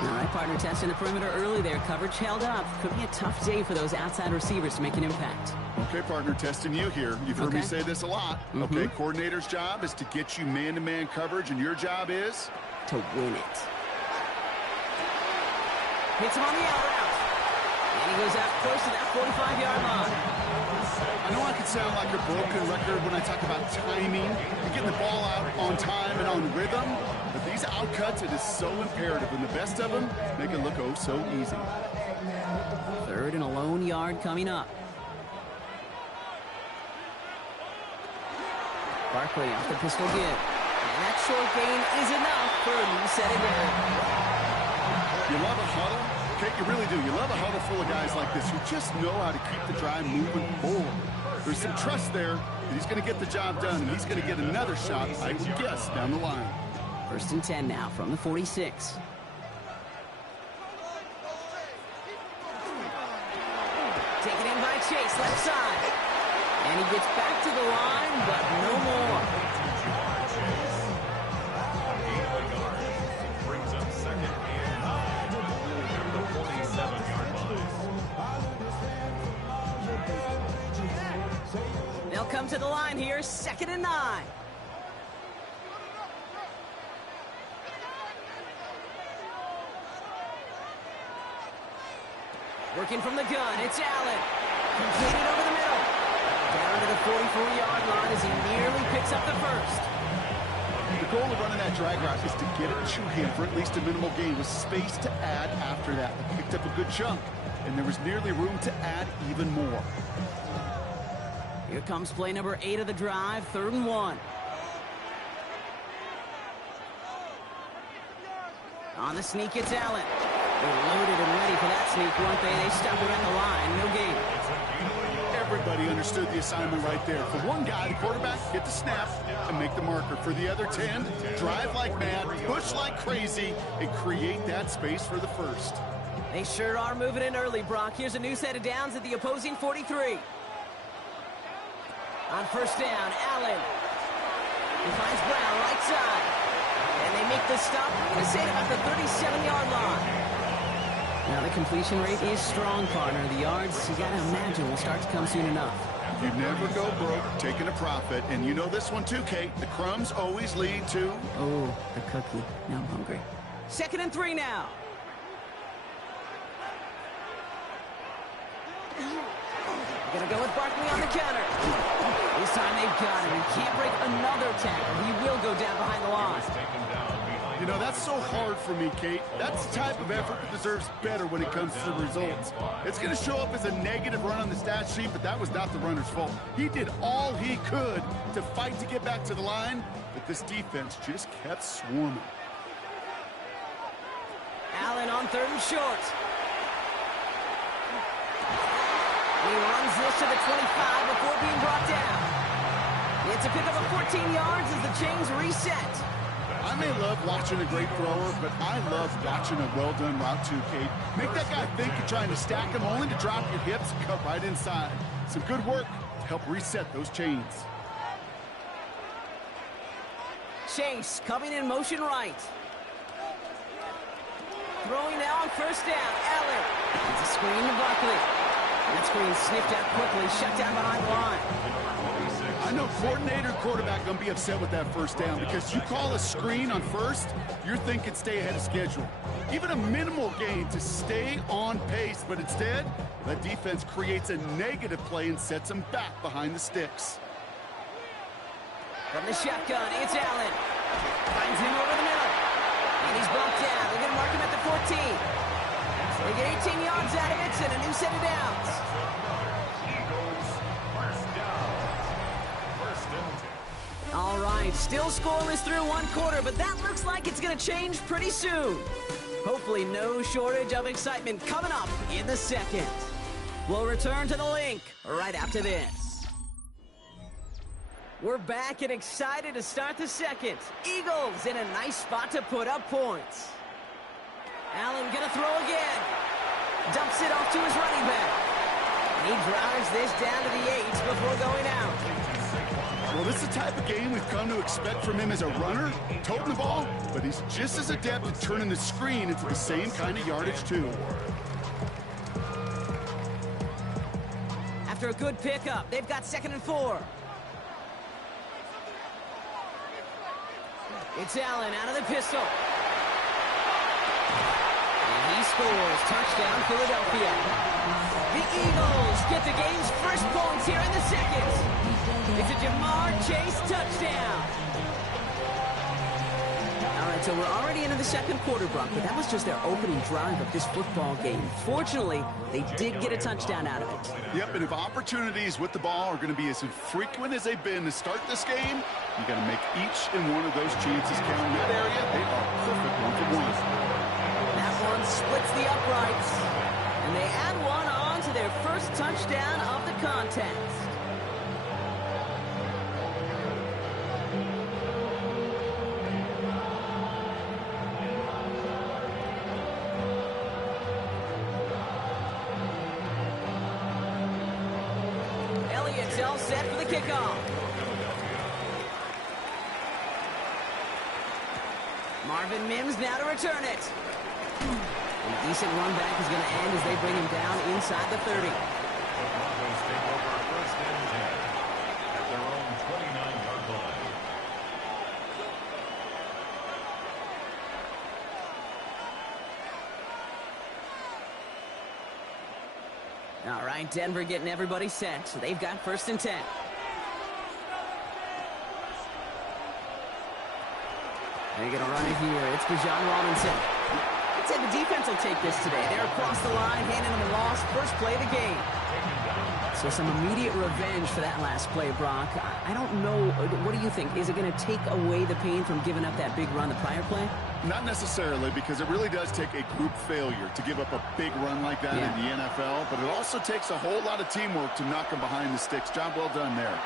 All right, partner, testing the perimeter early there. Coverage held up. Could be a tough day for those outside receivers to make an impact. Okay, partner, testing you here. You've heard me say this a lot. Okay, coordinator's job is to get you man-to-man coverage, and your job is? To win it. Hits him on the out route. And he goes out close to that 45-yard line. I know I can sound like a broken record when I talk about timing and getting the ball out on time and on rhythm, but these outcuts, it is so imperative, and the best of them make it look oh so easy. 3rd and a lone yard coming up. Barkley off the pistol give. And that short gain is enough for a new set of down. You love a huddle? Okay, you really do. You love a huddle full of guys like this who just know how to keep the drive moving forward. There's some trust there that he's going to get the job done, and he's going to get another shot, I would guess, down the line. 1st and 10 now from the 46. Taken in by Chase, left side. And he gets back to the line, but no more. Brings up 2nd and 9. The 47-yard line. They'll come to the line here, 2nd and 9. Working from the gun, it's Allen. Completed over the middle. Down to the 44-yard line as he nearly picks up the 1st. The goal of running that drag route is to get it to him for at least a minimal gain with space to add after that. He picked up a good chunk, and there was nearly room to add even more. Here comes play number 8 of the drive, 3rd and 1. On the sneak, it's Allen. They're loaded and ready for that sneak, weren't they? They stop him at the line, no gain. Everybody understood the assignment right there. For one guy, the quarterback, get the snap and make the marker. For the other 10, drive like mad, push like crazy, and create that space for the 1st. They sure are moving in early, Brock. Here's a new set of downs at the opposing 43. On 1st down, Allen. He finds Brown right side. And they make the stop, I'm going to say, about the 37-yard line. Now the completion rate is strong, partner. The yards, you got to imagine, will start to come soon enough. You never go broke taking a profit. And you know this one too, Kate. The crumbs always lead to... Oh, the cookie. Now I'm hungry. 2nd and 3 now. Gonna go with Barkley on the counter. This time they've got him. He can't break another tackle. He will go down behind the line. You know, that's so hard for me, Kate. That's the type of effort that deserves better when it comes to the results. It's going to show up as a negative run on the stat sheet, but that was not the runner's fault. He did all he could to fight to get back to the line, but this defense just kept swarming. Allen on 3rd and short. He runs this to the 25 before being brought down. It's a pickup of 14 yards as the chains reset. I may love watching a great thrower, but I love watching a well-done route too, Kate. Make that guy think you're trying to stack him, only to drop your hips and cut right inside. Some good work to help reset those chains. Chase coming in motion right. Throwing now on 1st down. Allen. It's a screen to Buckley. That screen sniffed out quickly, shut down behind the line. I know coordinator quarterback going to be upset with that 1st down because you call a screen on 1st, you're thinking stay ahead of schedule. Even a minimal gain to stay on pace, but instead, the defense creates a negative play and sets them back behind the sticks. From the shotgun, it's Allen. Finds him over the middle. And he's brought down. They're going to mark him at the 14. They get 18 yards out of it and a new set of downs. All right, still scoreless through 1 quarter, but that looks like it's going to change pretty soon. Hopefully no shortage of excitement coming up in the 2nd. We'll return to the link right after this. We're back and excited to start the 2nd. Eagles in a nice spot to put up points. Allen gonna throw again. Dumps it off to his running back. He drives this down to the 8 before going out. Well, this is the type of game we've come to expect from him as a runner, toting the ball, but he's just as adept at turning the screen into the same kind of yardage, too. After a good pickup, they've got 2nd and 4. It's Allen out of the pistol. And he scores. Touchdown, Philadelphia. The Eagles get the game's first points here in the 2nd. It's a Jamar Chase touchdown. All right, so we're already into the 2nd quarter, Brock, but that was just their opening drive of this football game. Fortunately, they did get a touchdown out of it. Yep, and if opportunities with the ball are going to be as infrequent as they've been to start this game, you got to make each and one of those chances count. In that area, they are perfect 1-for-1. That one splits the uprights, and they add one on to their first touchdown of the contest. Elliott's all set for the kickoff. Marvin Mims now to return it. A decent run back is going to end as they bring him down inside the 30. The Broncos take over 1st and 10 at their own 29-yard line. All right, Denver getting everybody set, so they've got 1st and 10. They're going to run it here. It's Bijan Robinson. I'd say the defense will take this today. They're across the line, handing them a loss. First play of the game. So some immediate revenge for that last play, Brock. I don't know. What do you think? Is it going to take away the pain from giving up that big run the prior play? Not necessarily, because it really does take a group failure to give up a big run like that in the NFL, but it also takes a whole lot of teamwork to knock them behind the sticks. Job well done there.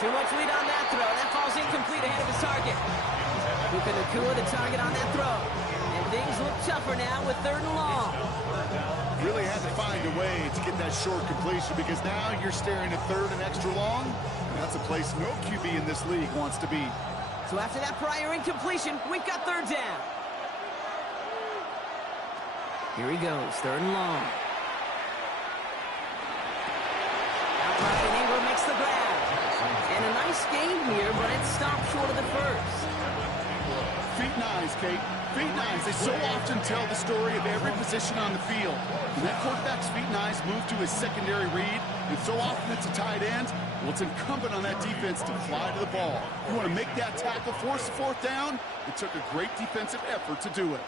Too much lead on that throw. That falls incomplete ahead of his target. Puka Nacua the target on that throw. And things look tougher now with 3rd and long. Really had to find a way to get that short completion, because now you're staring at 3rd and extra long. And that's a place no QB in this league wants to be. So after that prior incompletion, we've got 3rd down. Here he goes, 3rd and long. Outright, and Ingram makes the grab. And a nice game here, but it stopped short of the first. Feet and eyes, Kate. Feet and eyes. They so often tell the story of every position on the field. When that quarterback's feet and eyes move to his secondary read, and so often it's a tight end, well, it's incumbent on that defense to fly to the ball. You want to make that tackle, force the 4th down? It took a great defensive effort to do it.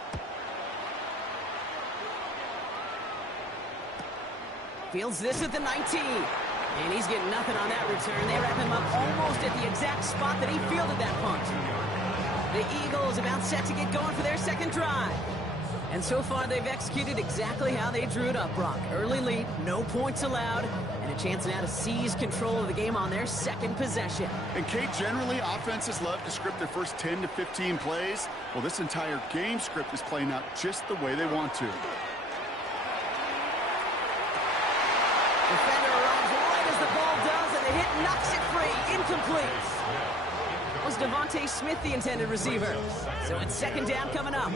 Fields this at the 19. And he's getting nothing on that return. They wrap him up almost at the exact spot that he fielded that punt. The Eagles about set to get going for their 2nd drive. And so far, they've executed exactly how they drew it up, Brock. Early lead, no points allowed, and a chance now to seize control of the game on their second possession. And Kate, generally, offenses love to script their first 10 to 15 plays. Well, this entire game script is playing out just the way they want to. Defender arrives right as the ball does, and the hit knocks it free. Incomplete. Was Devontae Smith the intended receiver? So it's second down coming up.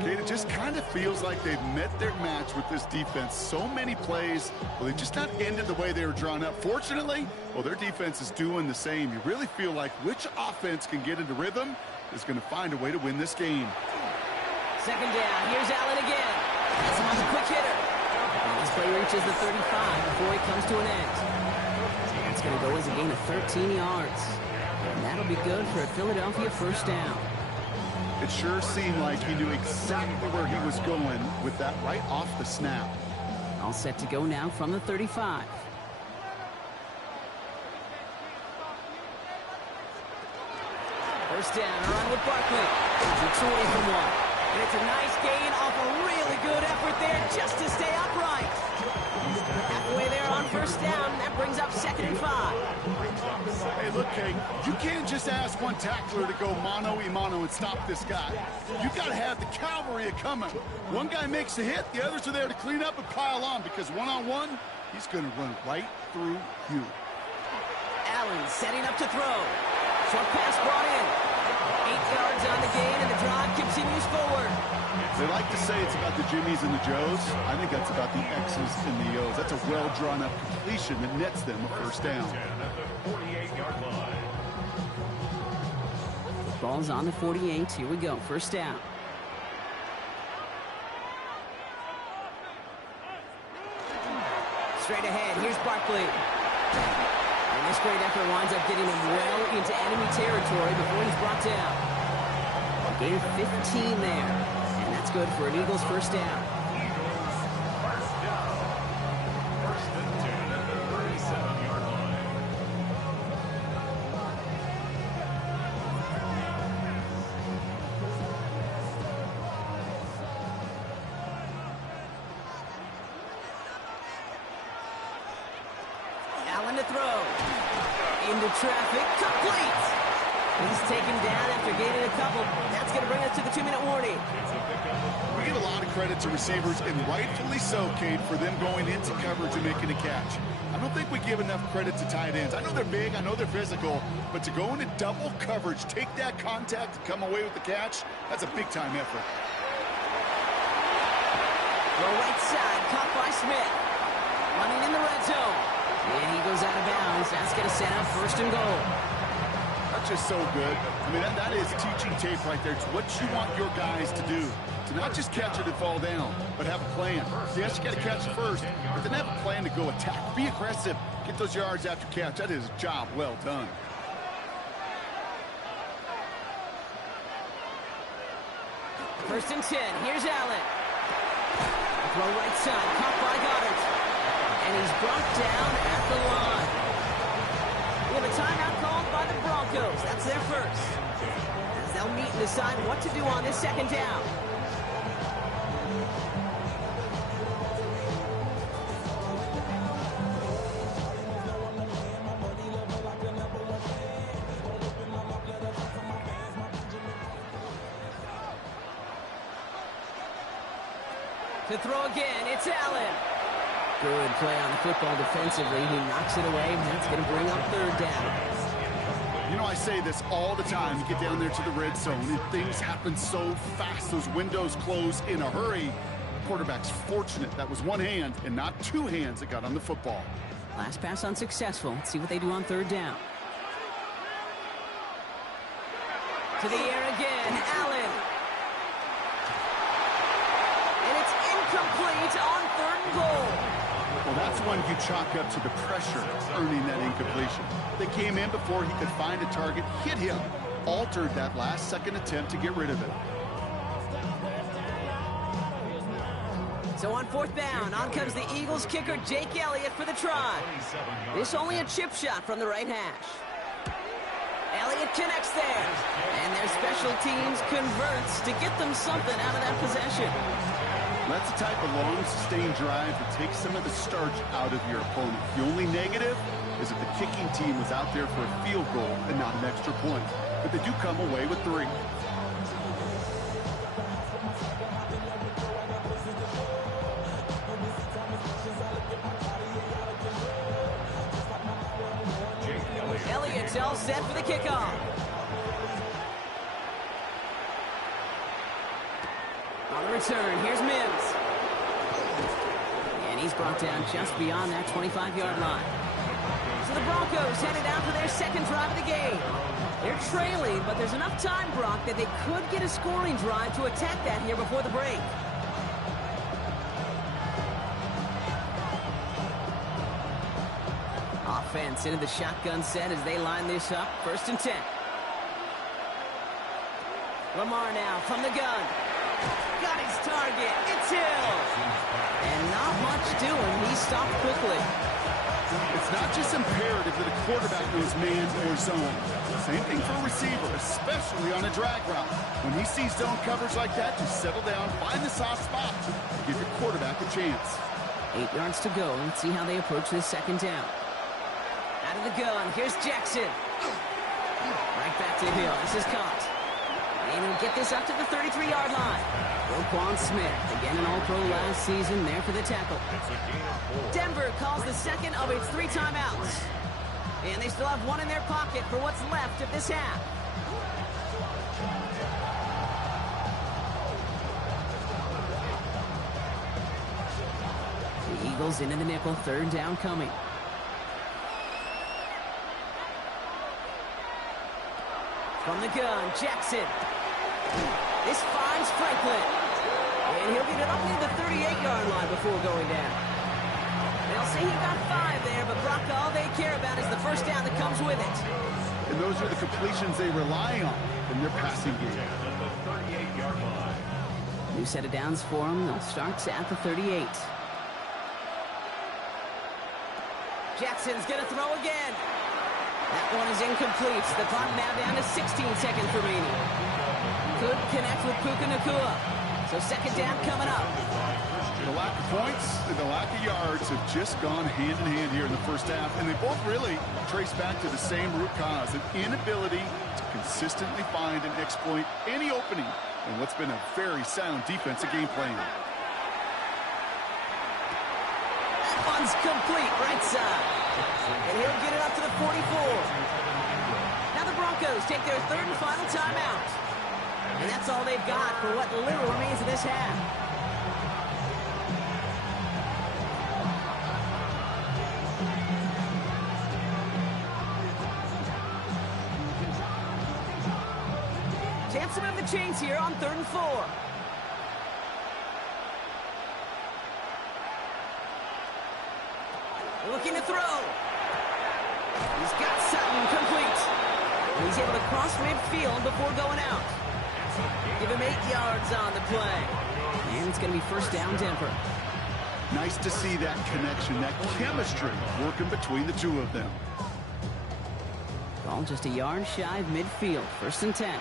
Kate, it just kind of feels like they've met their match with this defense. So many plays, well, they just not ended the way they were drawn up. Fortunately, well, their defense is doing the same. You really feel like which offense can get into rhythm is going to find a way to win this game. Second down. Here's Allen again. That's him on the quick hitter. And this play reaches the 35 before he comes to an end. It's going to go as a gain of 13 yards. And that'll be good for a Philadelphia first down. It sure seemed like he knew exactly where he was going with that right off the snap. All set to go now from the 35. First down, a run with Barkley. It's away from one. And it's a nice gain off a really good effort there just to stay upright. Halfway there on first down. That brings up 2nd and 5. Hey, look, Kate, you can't just ask one tackler to go mano-a-mano and stop this guy. You got to have the cavalry coming. One guy makes a hit, the others are there to clean up and pile on, because one-on-one, he's going to run right through you. Allen setting up to throw. Short pass brought in. 8 yards on the gain, and the drive continues forward. They like to say it's about the Jimmies and the Joes. I think that's about the X's and the O's. That's a well-drawn-up completion that nets them a first down. Ball's on the 48. Here we go. First down. Straight ahead. Here's Barkley. And this great effort winds up getting him well into enemy territory before he's brought down. Gain of 15 there. And that's good for an Eagles first down. Allen to throw. Into traffic. Complete. He's taken down after gaining a couple. That's going to bring us to the 2-minute warning. We give a lot of credit to receivers, and rightfully so, Kate, for them going into coverage and making a catch. I don't think we give enough credit to tight ends. I know they're big, I know they're physical, but to go into double coverage, take that contact, and come away with the catch, that's a big-time effort. The right side, caught by Smith. Running in the red zone. And he goes out of bounds. That's going to set up first and goal. That's just so good. I mean, that is teaching tape right there. It's what you want your guys to do. To not just catch it and fall down, but have a plan. Yes, you got to catch it first, but then have a plan to go attack. Be aggressive. Get those yards after catch. That is a job well done. First and 10. Here's Allen. Throw right side. Caught by Goddard. And he's brought down at the line. We have a timeout called by the Broncos. That's their first. As they'll meet and decide what to do on this second down. To throw again, it's Allen. Good play on the football defensively. He knocks it away, and that's going to bring up third down. You know, I say this all the time. You get down there to the red zone, and things happen so fast. Those windows close in a hurry. The quarterback's fortunate. That was one hand and not two hands that got on the football. Last pass unsuccessful. Let's see what they do on third down. To the air again, Allen. And it's incomplete on 3rd and goal. Well, that's one you chalk up to the pressure earning that incompletion. They came in before he could find a target, hit him, altered that last-second attempt to get rid of it. So on 4th down, on comes the Eagles kicker, Jake Elliott, for the try. This only a chip shot from the right hash. Elliott connects there. And their special teams converts to get them something out of that possession. That's the type of long, sustained drive that takes some of the starch out of your opponent. The only negative is if the kicking team was out there for a field goal and not an extra point. But they do come away with 3. Elliott's all set for the kickoff. On the return, here's Mims. And he's brought down just beyond that 25-yard line. So the Broncos headed out for their second drive of the game. They're trailing, but there's enough time, Brock, that they could get a scoring drive to attack that here before the break. Offense into the shotgun set as they line this up. 1st and 10. Lamar now from the gun. Got his target. It's Hill. And not much doing. He stopped quickly. It's not just imperative that a quarterback knows man or zone. Same thing for a receiver, especially on a drag route. When he sees zone coverage like that, just settle down, find the soft spot, and give your quarterback a chance. 8 yards to go. Let's see how they approach this second down. Out of the gun, here's Jackson. Right back to Hill. This is caught. And he'll get this up to the 33-yard line. Roquan Smith, again an All-Pro last season, there for the tackle. Denver calls the second of its 3 timeouts. And they still have 1 in their pocket for what's left of this half. The Eagles into the nickel, 3rd down coming. From the gun, Jackson. This finds Franklin. And he'll get it up near the 38-yard line before going down. They'll say he got 5 there, but Brock, all they care about is the first down that comes with it. And those are the completions they rely on in their passing game. New set of downs for them. They'll start at the 38. Jackson's going to throw again. That one is incomplete. The clock now down to 16 seconds remaining. Could connect with Puka Nacua. So second down coming up. The lack of points and the lack of yards have just gone hand in hand here in the first half, and they both really trace back to the same root cause, an inability to consistently find and exploit any opening in what's been a very sound defensive game plan. That one's complete, right side. And he'll get it up to the 44. Now the Broncos take their 3rd and final timeout. And that's all they've got for what little remains of this half. Chance to move the chains here on 3rd and 4. Looking to throw. He's got Sutton complete. And he's able to cross midfield before going out. Give him 8 yards on the play. And it's going to be first down, Denver. Nice to see that connection, that chemistry working between the two of them. Ball just a yard shy of midfield. 1st and 10.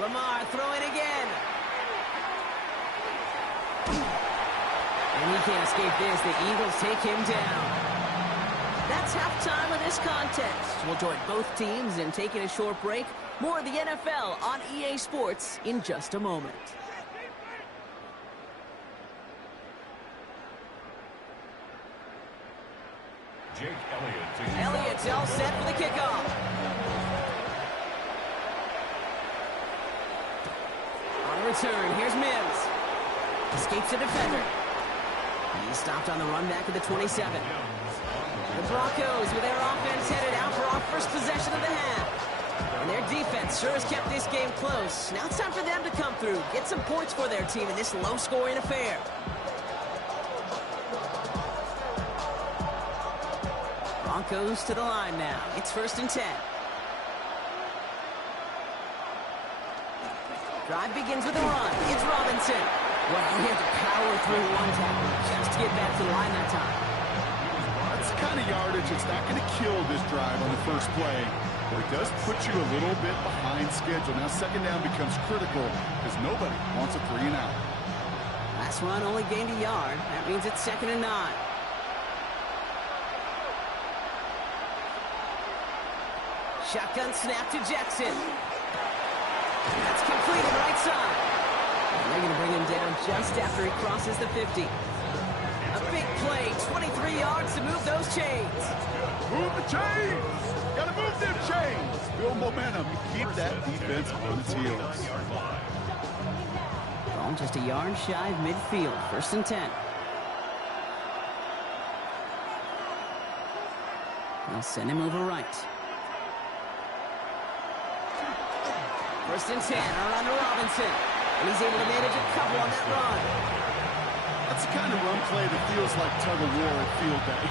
Lamar throwing again. And he can't escape this. The Eagles take him down. That's halftime of this contest. We'll join both teams in taking a short break. More of the NFL on EA Sports in just a moment. Jake Elliott. Elliott's all set for the kickoff. On return, here's Mims. Escapes a defender. He's stopped on the run back at the 27. The Broncos with their offense headed out for our first possession of the half. And their defense sure has kept this game close. Now it's time for them to come through, get some points for their team in this low-scoring affair. Broncos to the line now. It's 1st and 10. Drive begins with a run. It's Robinson. Well, he had to power through one tackle just to get back to the line that time. That's kind kind of yardage, it's not going to kill this drive on the first play, but it does put you a little bit behind schedule. Now second down becomes critical because nobody wants a 3 and out. Last run only gained a yard. That means it's 2nd and 9. Shotgun snap to Jackson. That's completed right side. And they're going to bring him down just after he crosses the 50. A big play, 23 yards to move those chains. Move the chains! Gotta move them chains! Build momentum. Keep that defense on its heels. Ball just a yard shy of midfield. 1st and 10. They'll send him over right. 1st and 10, around to Robinson. And he's able to manage a couple on that run. That's the kind of run play that feels like tug-of-war at field day.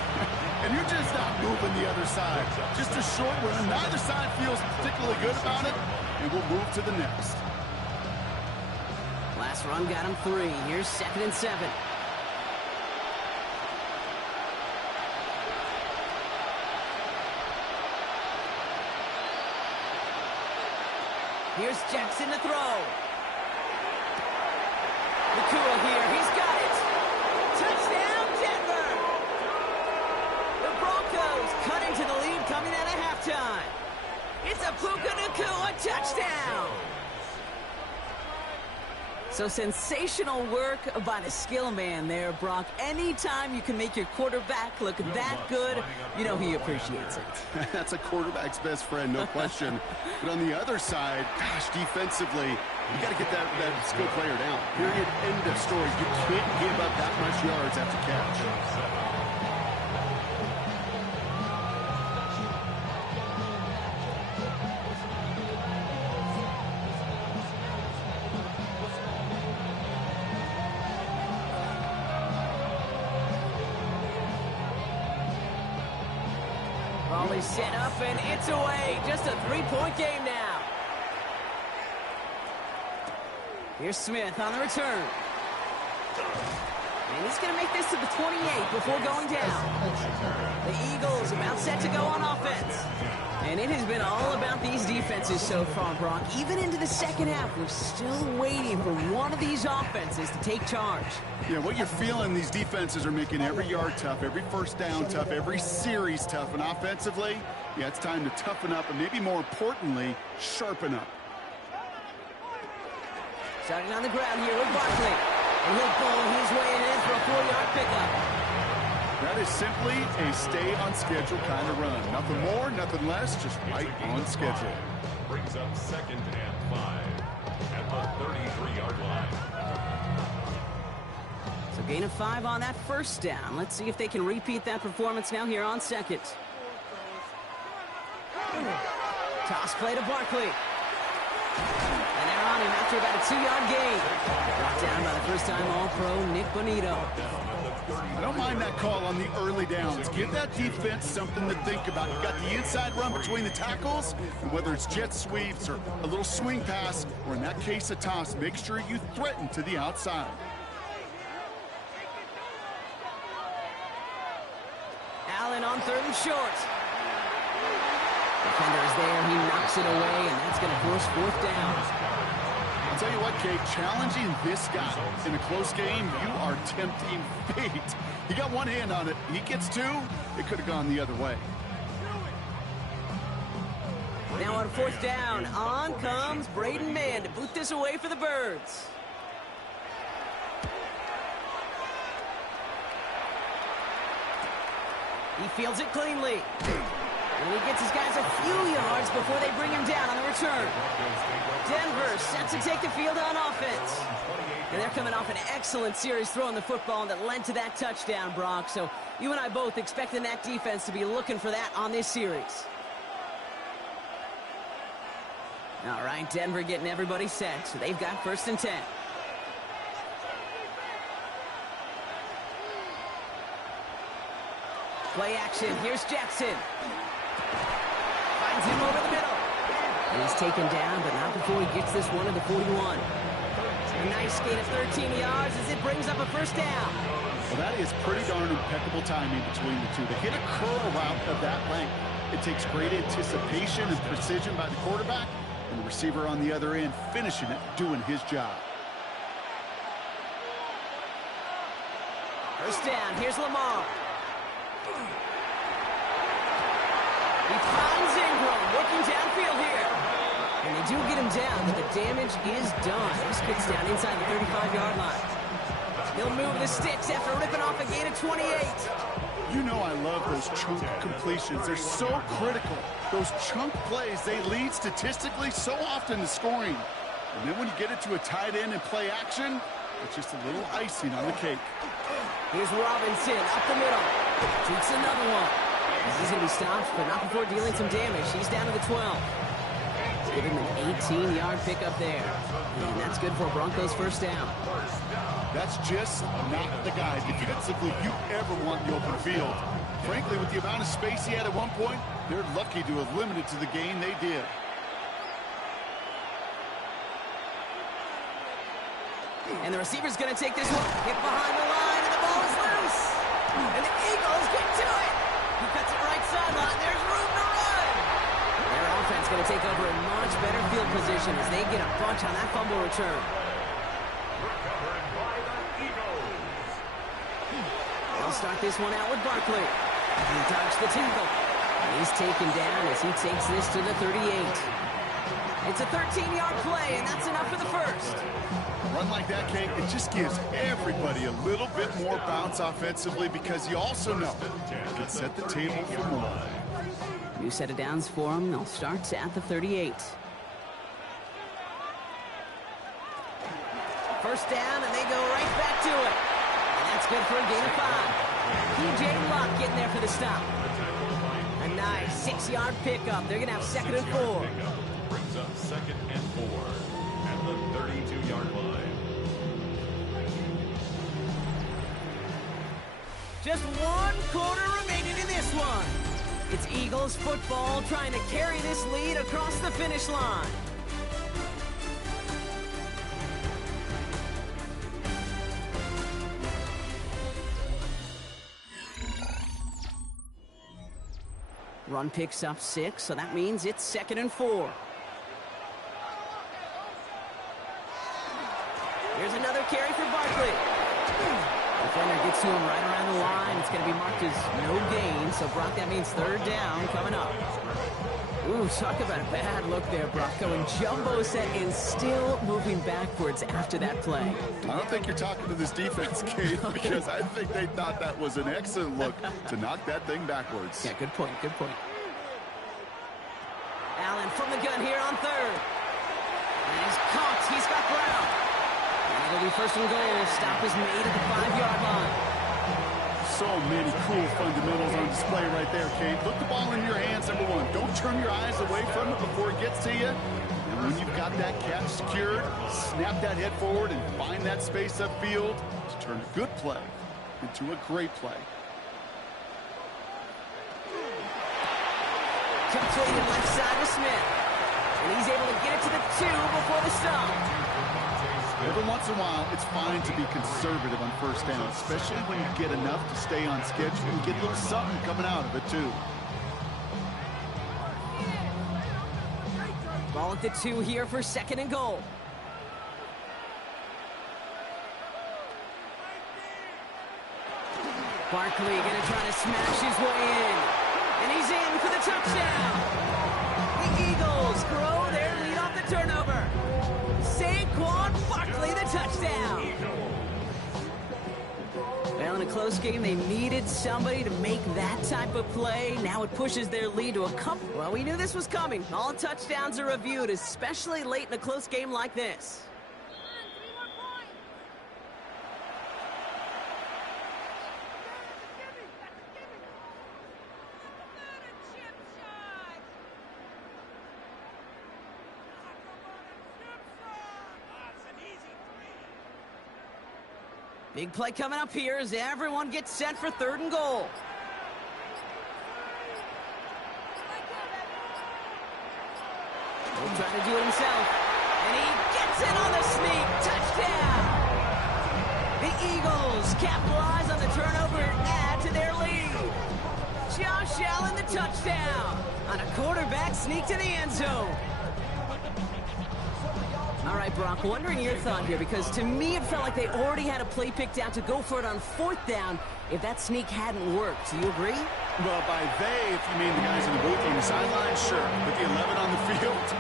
And you're just not moving the other side. Just a short run. Neither side feels particularly good about it. And we'll move to the next. Last run got him 3. Here's 2nd and 7. Here's Jackson to throw. Nakua here. He's got it. Touchdown, Denver. The Broncos cut into the lead coming out of halftime. It's a Puka Nakua touchdown. So sensational work by the skill man there, Brock. Anytime you can make your quarterback look that good, you know he appreciates it. That's a quarterback's best friend, no question. But on the other side, gosh, defensively, you got to get that skill player down. Period. End of story. You can't give up that much yards after catch. Is set up and it's away. Just a 3-point game now. Here's Smith on the return. And he's going to make this to the 28 before going down. The Eagles about set to go on offense. And it has been all about these defenses so far, Brock. Even into the second half, we're still waiting for one of these offenses to take charge. Yeah, what you're feeling, these defenses are making every yard tough, every first down tough, every series tough. And offensively, yeah, it's time to toughen up and maybe more importantly, sharpen up. Starting on the ground here with Barkley. And he'll pull his way in for a 4-yard pickup. That is simply a stay-on-schedule kind of run. Nothing more, nothing less, just right on schedule. Brings up 2nd and 5 at the 33-yard line. So gain of 5 on that first down. Let's see if they can repeat that performance now here on 2nd. Toss play to Barkley. And they're on him after about a 2-yard gain. Brought down by the first-time All-Pro Nick Bonito. I don't mind that call on the early downs. Give that defense something to think about. You've got the inside run between the tackles, and whether it's jet sweeps or a little swing pass, or in that case a toss, make sure you threaten to the outside. Allen on 3rd and short. Defender is there. He knocks it away, and that's going to force 4th down. I'll tell you what, Kate, challenging this guy in a close game, you are tempting fate. He got one hand on it. He gets 2. It could have gone the other way. Now on 4th down, on comes Braden Mann to boot this away for the Birds. He fields it cleanly. And he gets his guys a few yards before they bring him down on the return. Denver set to take the field on offense. And they're coming off an excellent series throwing the football that led to that touchdown, Brock. So you and I both expecting that defense to be looking for that on this series. All right, Denver getting everybody set. So they've got 1st and 10. Play action. Here's Jackson. Finds him over the middle. And he's taken down, but not before he gets this one to the 41. A nice gain of 13 yards as it brings up a first down. Well, that is pretty darn impeccable timing between the two. To hit a curl route of that length, it takes great anticipation and precision by the quarterback, and the receiver on the other end finishing it, doing his job. First down, here's Lamar. He finds Ingram, working downfield here. And they do get him down, but the damage is done. This kid's down inside the 35-yard line. He'll move the sticks after ripping off a gain of 28. You know I love those chunk completions. They're so critical. Those chunk plays, they lead statistically so often to scoring. And then when you get it to a tight end and play action, it's just a little icing on the cake. Here's Robinson up the middle. Shoots another one. He's going to be stopped, but not before dealing some damage. He's down to the 12. Give him an 18-yard pickup there. And that's good for a Broncos first down. That's just not the guy defensively you ever want in the open field. Frankly, with the amount of space he had at one point, they're lucky to have limited to the gain they did. And the receiver's going to take this one. Hit behind the line, and the ball is loose. And the Eagles get to it. He cuts it right sideline. There's room to run. Their offense going to take over in much better field position as they get a bunch on that fumble return. They'll start this one out with Barkley. He dodged the tackle. He's taken down as he takes this to the 38. It's a 13-yard play, and that's enough for the first. A run like that, Kate, it just gives everybody a little bit more bounce offensively because you also know you can set the table for more. New set of downs for them. They'll start at the 38. First down, and they go right back to it. And that's good for a gain of 5. P.J. Locke getting there for the stop. A nice 6-yard pickup. They're going to have 2nd and 4. Brings up 2nd and 4 at the 32-yard line. Just 1 quarter remaining in this one. It's Eagles football trying to carry this lead across the finish line. Run picks up 6, so that means it's 2nd and 4. Here's another carry for Barkley. Defender gets to him right around the line. It's going to be marked as no gain, so Brock, that means 3rd down coming up. Ooh, talk about a bad look there, Brock. Going jumbo set and still moving backwards after that play. I don't think you're talking to this defense, Kate, because I think they thought that was an excellent look to knock that thing backwards. Yeah, good point, good point. Allen from the gun here on 3rd. And he's caught. He's got Brown. And it'll be 1st and goal. Stop is made at the 5-yard line. So many cool fundamentals on display right there, Kate. Look the ball in your hands, number 1. Don't turn your eyes away from it before it gets to you. And when you've got that catch secured, snap that head forward and find that space upfield to turn a good play into a great play. Completed left side to Smith. And he's able to get it to the 2 before the stop. Every once in a while, it's fine to be conservative on 1st down, especially when you get enough to stay on schedule and get a little something coming out of it, too. Ball at the 2 here for 2nd and goal. Barkley going to try to smash his way in. And he's in for the touchdown. The Eagles grow their lead off the turnover. Saquon Barkley, the touchdown. Well, in a close game, they needed somebody to make that type of play. Now it pushes their lead to a couple. Well, we knew this was coming. All touchdowns are reviewed, especially late in a close game like this. Big play coming up here as everyone gets set for 3rd and goal. He'll try to do it himself. And he gets it on the sneak. Touchdown! The Eagles capitalize on the turnover and add to their lead. Josh Allen, the touchdown on a quarterback sneak to the end zone. All right, Brock, wondering your thought here, because to me it felt like they already had a play picked out to go for it on 4th down if that sneak hadn't worked. Do you agree? Well, by they, if you mean the guys in the booth on the sideline, sure. With the 11 on the field,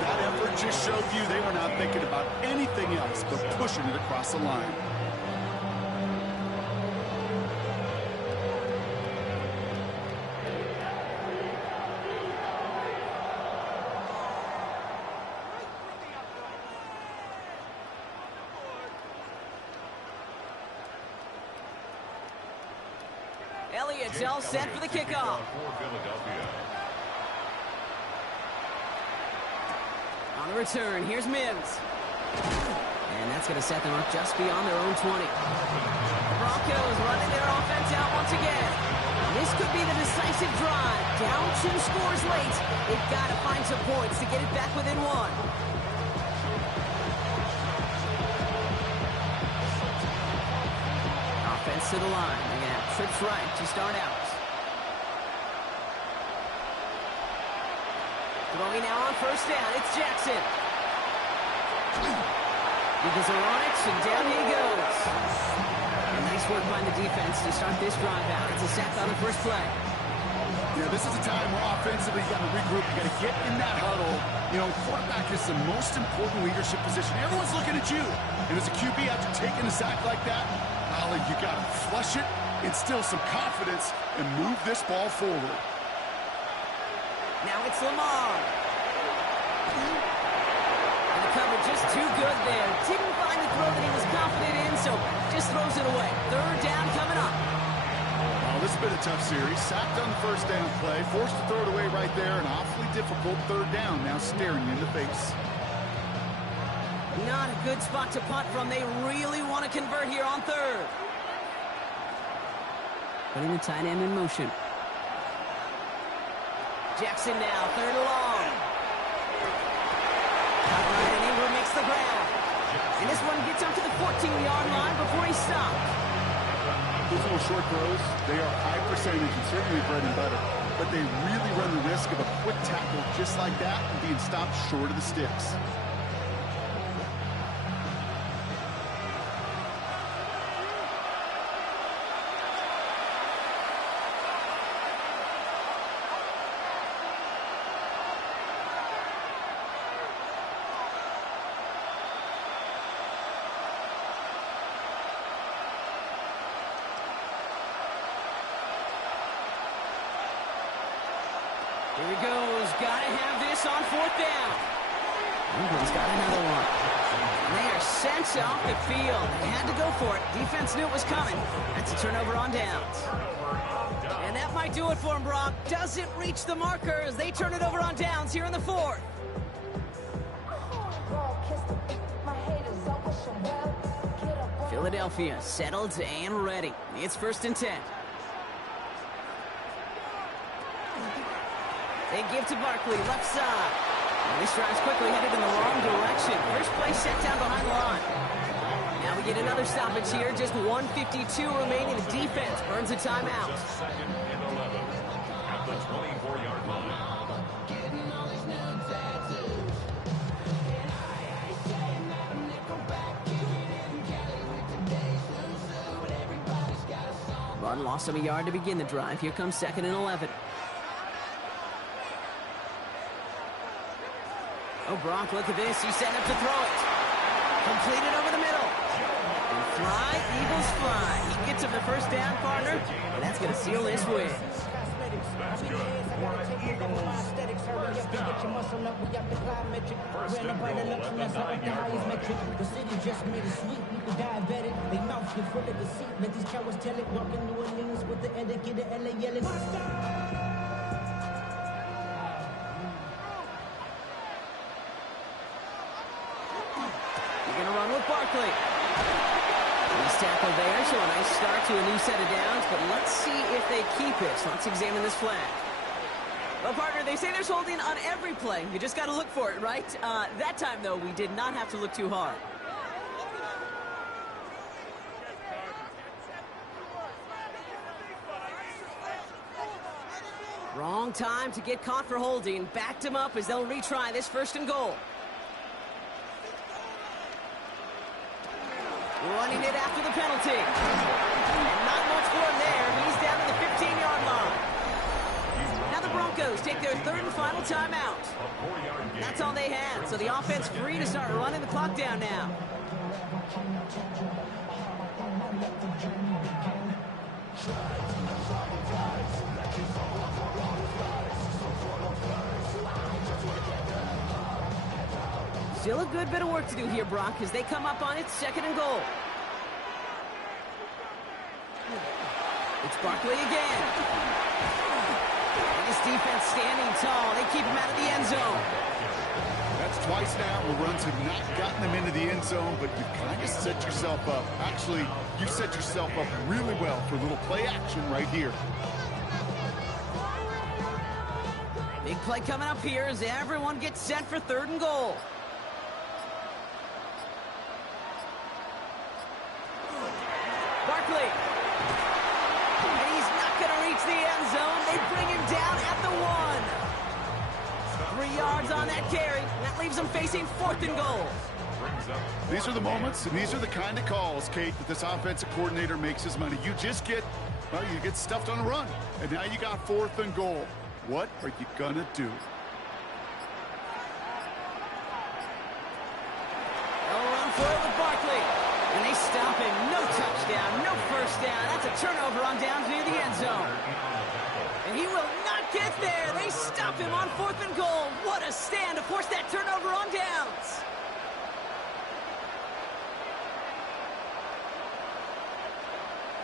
that effort just showed you they were not thinking about anything else but pushing it across the line. Elliott's all set for the kickoff. On the return, here's Mims. And that's going to set them up just beyond their own 20. Broncos running their offense out once again. This could be the decisive drive. Down 2 scores late. They've got to find some points to get it back within 1. Offense to the line. They're going to have trips right to start out. Throwing now on 1st down. It's Jackson. Eagles are on it, and down he goes. And nice work by the defense to start this drive out. It's a sack on the first play. Yeah, this is a time where offensively you got to regroup. You got to get in that huddle. You know, quarterback is the most important leadership position. Everyone's looking at you. And as a QB, after taking a sack like that, Ollie, you got to flush it, instill some confidence, and move this ball forward. Now it's Lamar. And the cover just too good there. Didn't find the throw that he was confident in, so just throws it away. 3rd down coming up. Oh, this has been a tough series. Sacked on the 1st down play, forced to throw it away right there. An awfully difficult 3rd down now staring you in the face. Not a good spot to punt from. They really want to convert here on 3rd. Putting the tight end in motion. Jackson now, 3rd and long. Outright, and Ingram makes the grab. And this one gets up to the 14-yard line before he's stopped. Those little short throws, they are high percentage and certainly bread and butter. But they really run the risk of a quick tackle just like that and being stopped short of the sticks. Here he goes. Gotta have this on 4th down. England's got another one. And they are sent off the field. They had to go for it. Defense knew it was coming. That's a turnover on downs. And that might do it for him, Brock. Doesn't reach the markers. They turn it over on downs here in the 4th. Philadelphia settled and ready. It's 1st and 10. They give to Barkley, left side. And this drive's quickly headed in the wrong direction. First play set down behind the line. Now we get another stoppage here. Just 1:52 remaining. The defense burns a timeout. 2nd and 11 at the 24-yard line. Run lost him a yard to begin the drive. Here comes 2nd and 11. Oh, Brock, look at this. He's setting up to throw it. Completed over the middle. And fly, Eagles fly. He gets him the 1st down, partner, and that's going to seal this win. That's good for an Eagles 1st down. 1st and goal at the 9-yard line. The city just made it sweet. People diabetic. They mouths get full of deceit. Let these cowards tell it. Walking New Orleans with the etiquette of LA yelling. Barkley. He's tackled there, so a nice start to a new set of downs, but let's see if they keep it. So let's examine this flag. Well, partner, they say there's holding on every play. You just got to look for it, right? That time, though, we did not have to look too hard. Wrong time to get caught for holding. Backed him up as they'll retry this 1st and goal. Running it after the penalty. And not much for him there. He's down to the 15-yard line. Now the Broncos take their 3rd and final timeout. That's all they had, so the offense free to start running the clock down now. Still a good bit of work to do here, Brock, as they come up on it 2nd and goal. It's Barkley again. And this defense standing tall. They keep him out of the end zone. That's twice now where runs have not gotten them into the end zone, but you've kind of set yourself up. Actually, you set yourself up really well for a little play action right here. Big play coming up here as everyone gets set for 3rd and goal. Barkley. And he's not going to reach the end zone. They bring him down at the 1. 3 yards on that carry. That leaves them facing 4th and goal. These are the moments, and these are the kind of calls, Kate, that this offensive coordinator makes his money. You just get, well, you get stuffed on a run, and now you got 4th and goal. What are you going to do? They'll run for it with Barkley. And they stop him. No touchdown, no 1st down. That's a turnover on downs near the end zone. And he will not get there. They stop him on 4th and goal. What a stand to force that turnover on downs.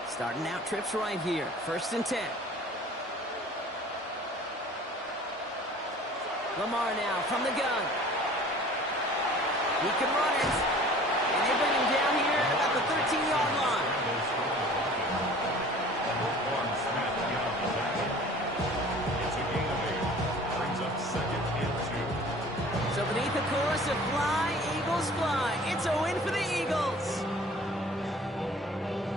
Starting out trips right here. 1st and 10. Lamar now from the gun. He can run it. And they bring him down here at about the 13-yard line. It's a gain of 8. Brings up 2nd and 2. So beneath the chorus of Fly, Eagles Fly, it's a win for the Eagles.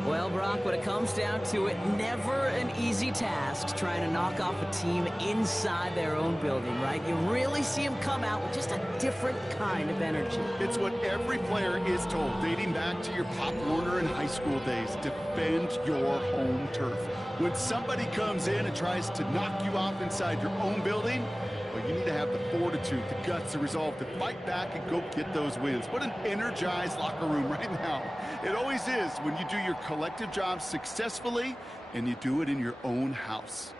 Well, Brock, when it comes down to it, never an easy task trying to knock off a team inside their own building, right? You really see them come out with just a different kind of energy. It's what every player is told, dating back to your Pop Warner and high school days. Defend your home turf. When somebody comes in and tries to knock you off inside your own building, well, you need to have the fortitude, the guts, the resolve to fight back and go get those wins. What an energized locker room right now. It always is when you do your collective job successfully and you do it in your own house.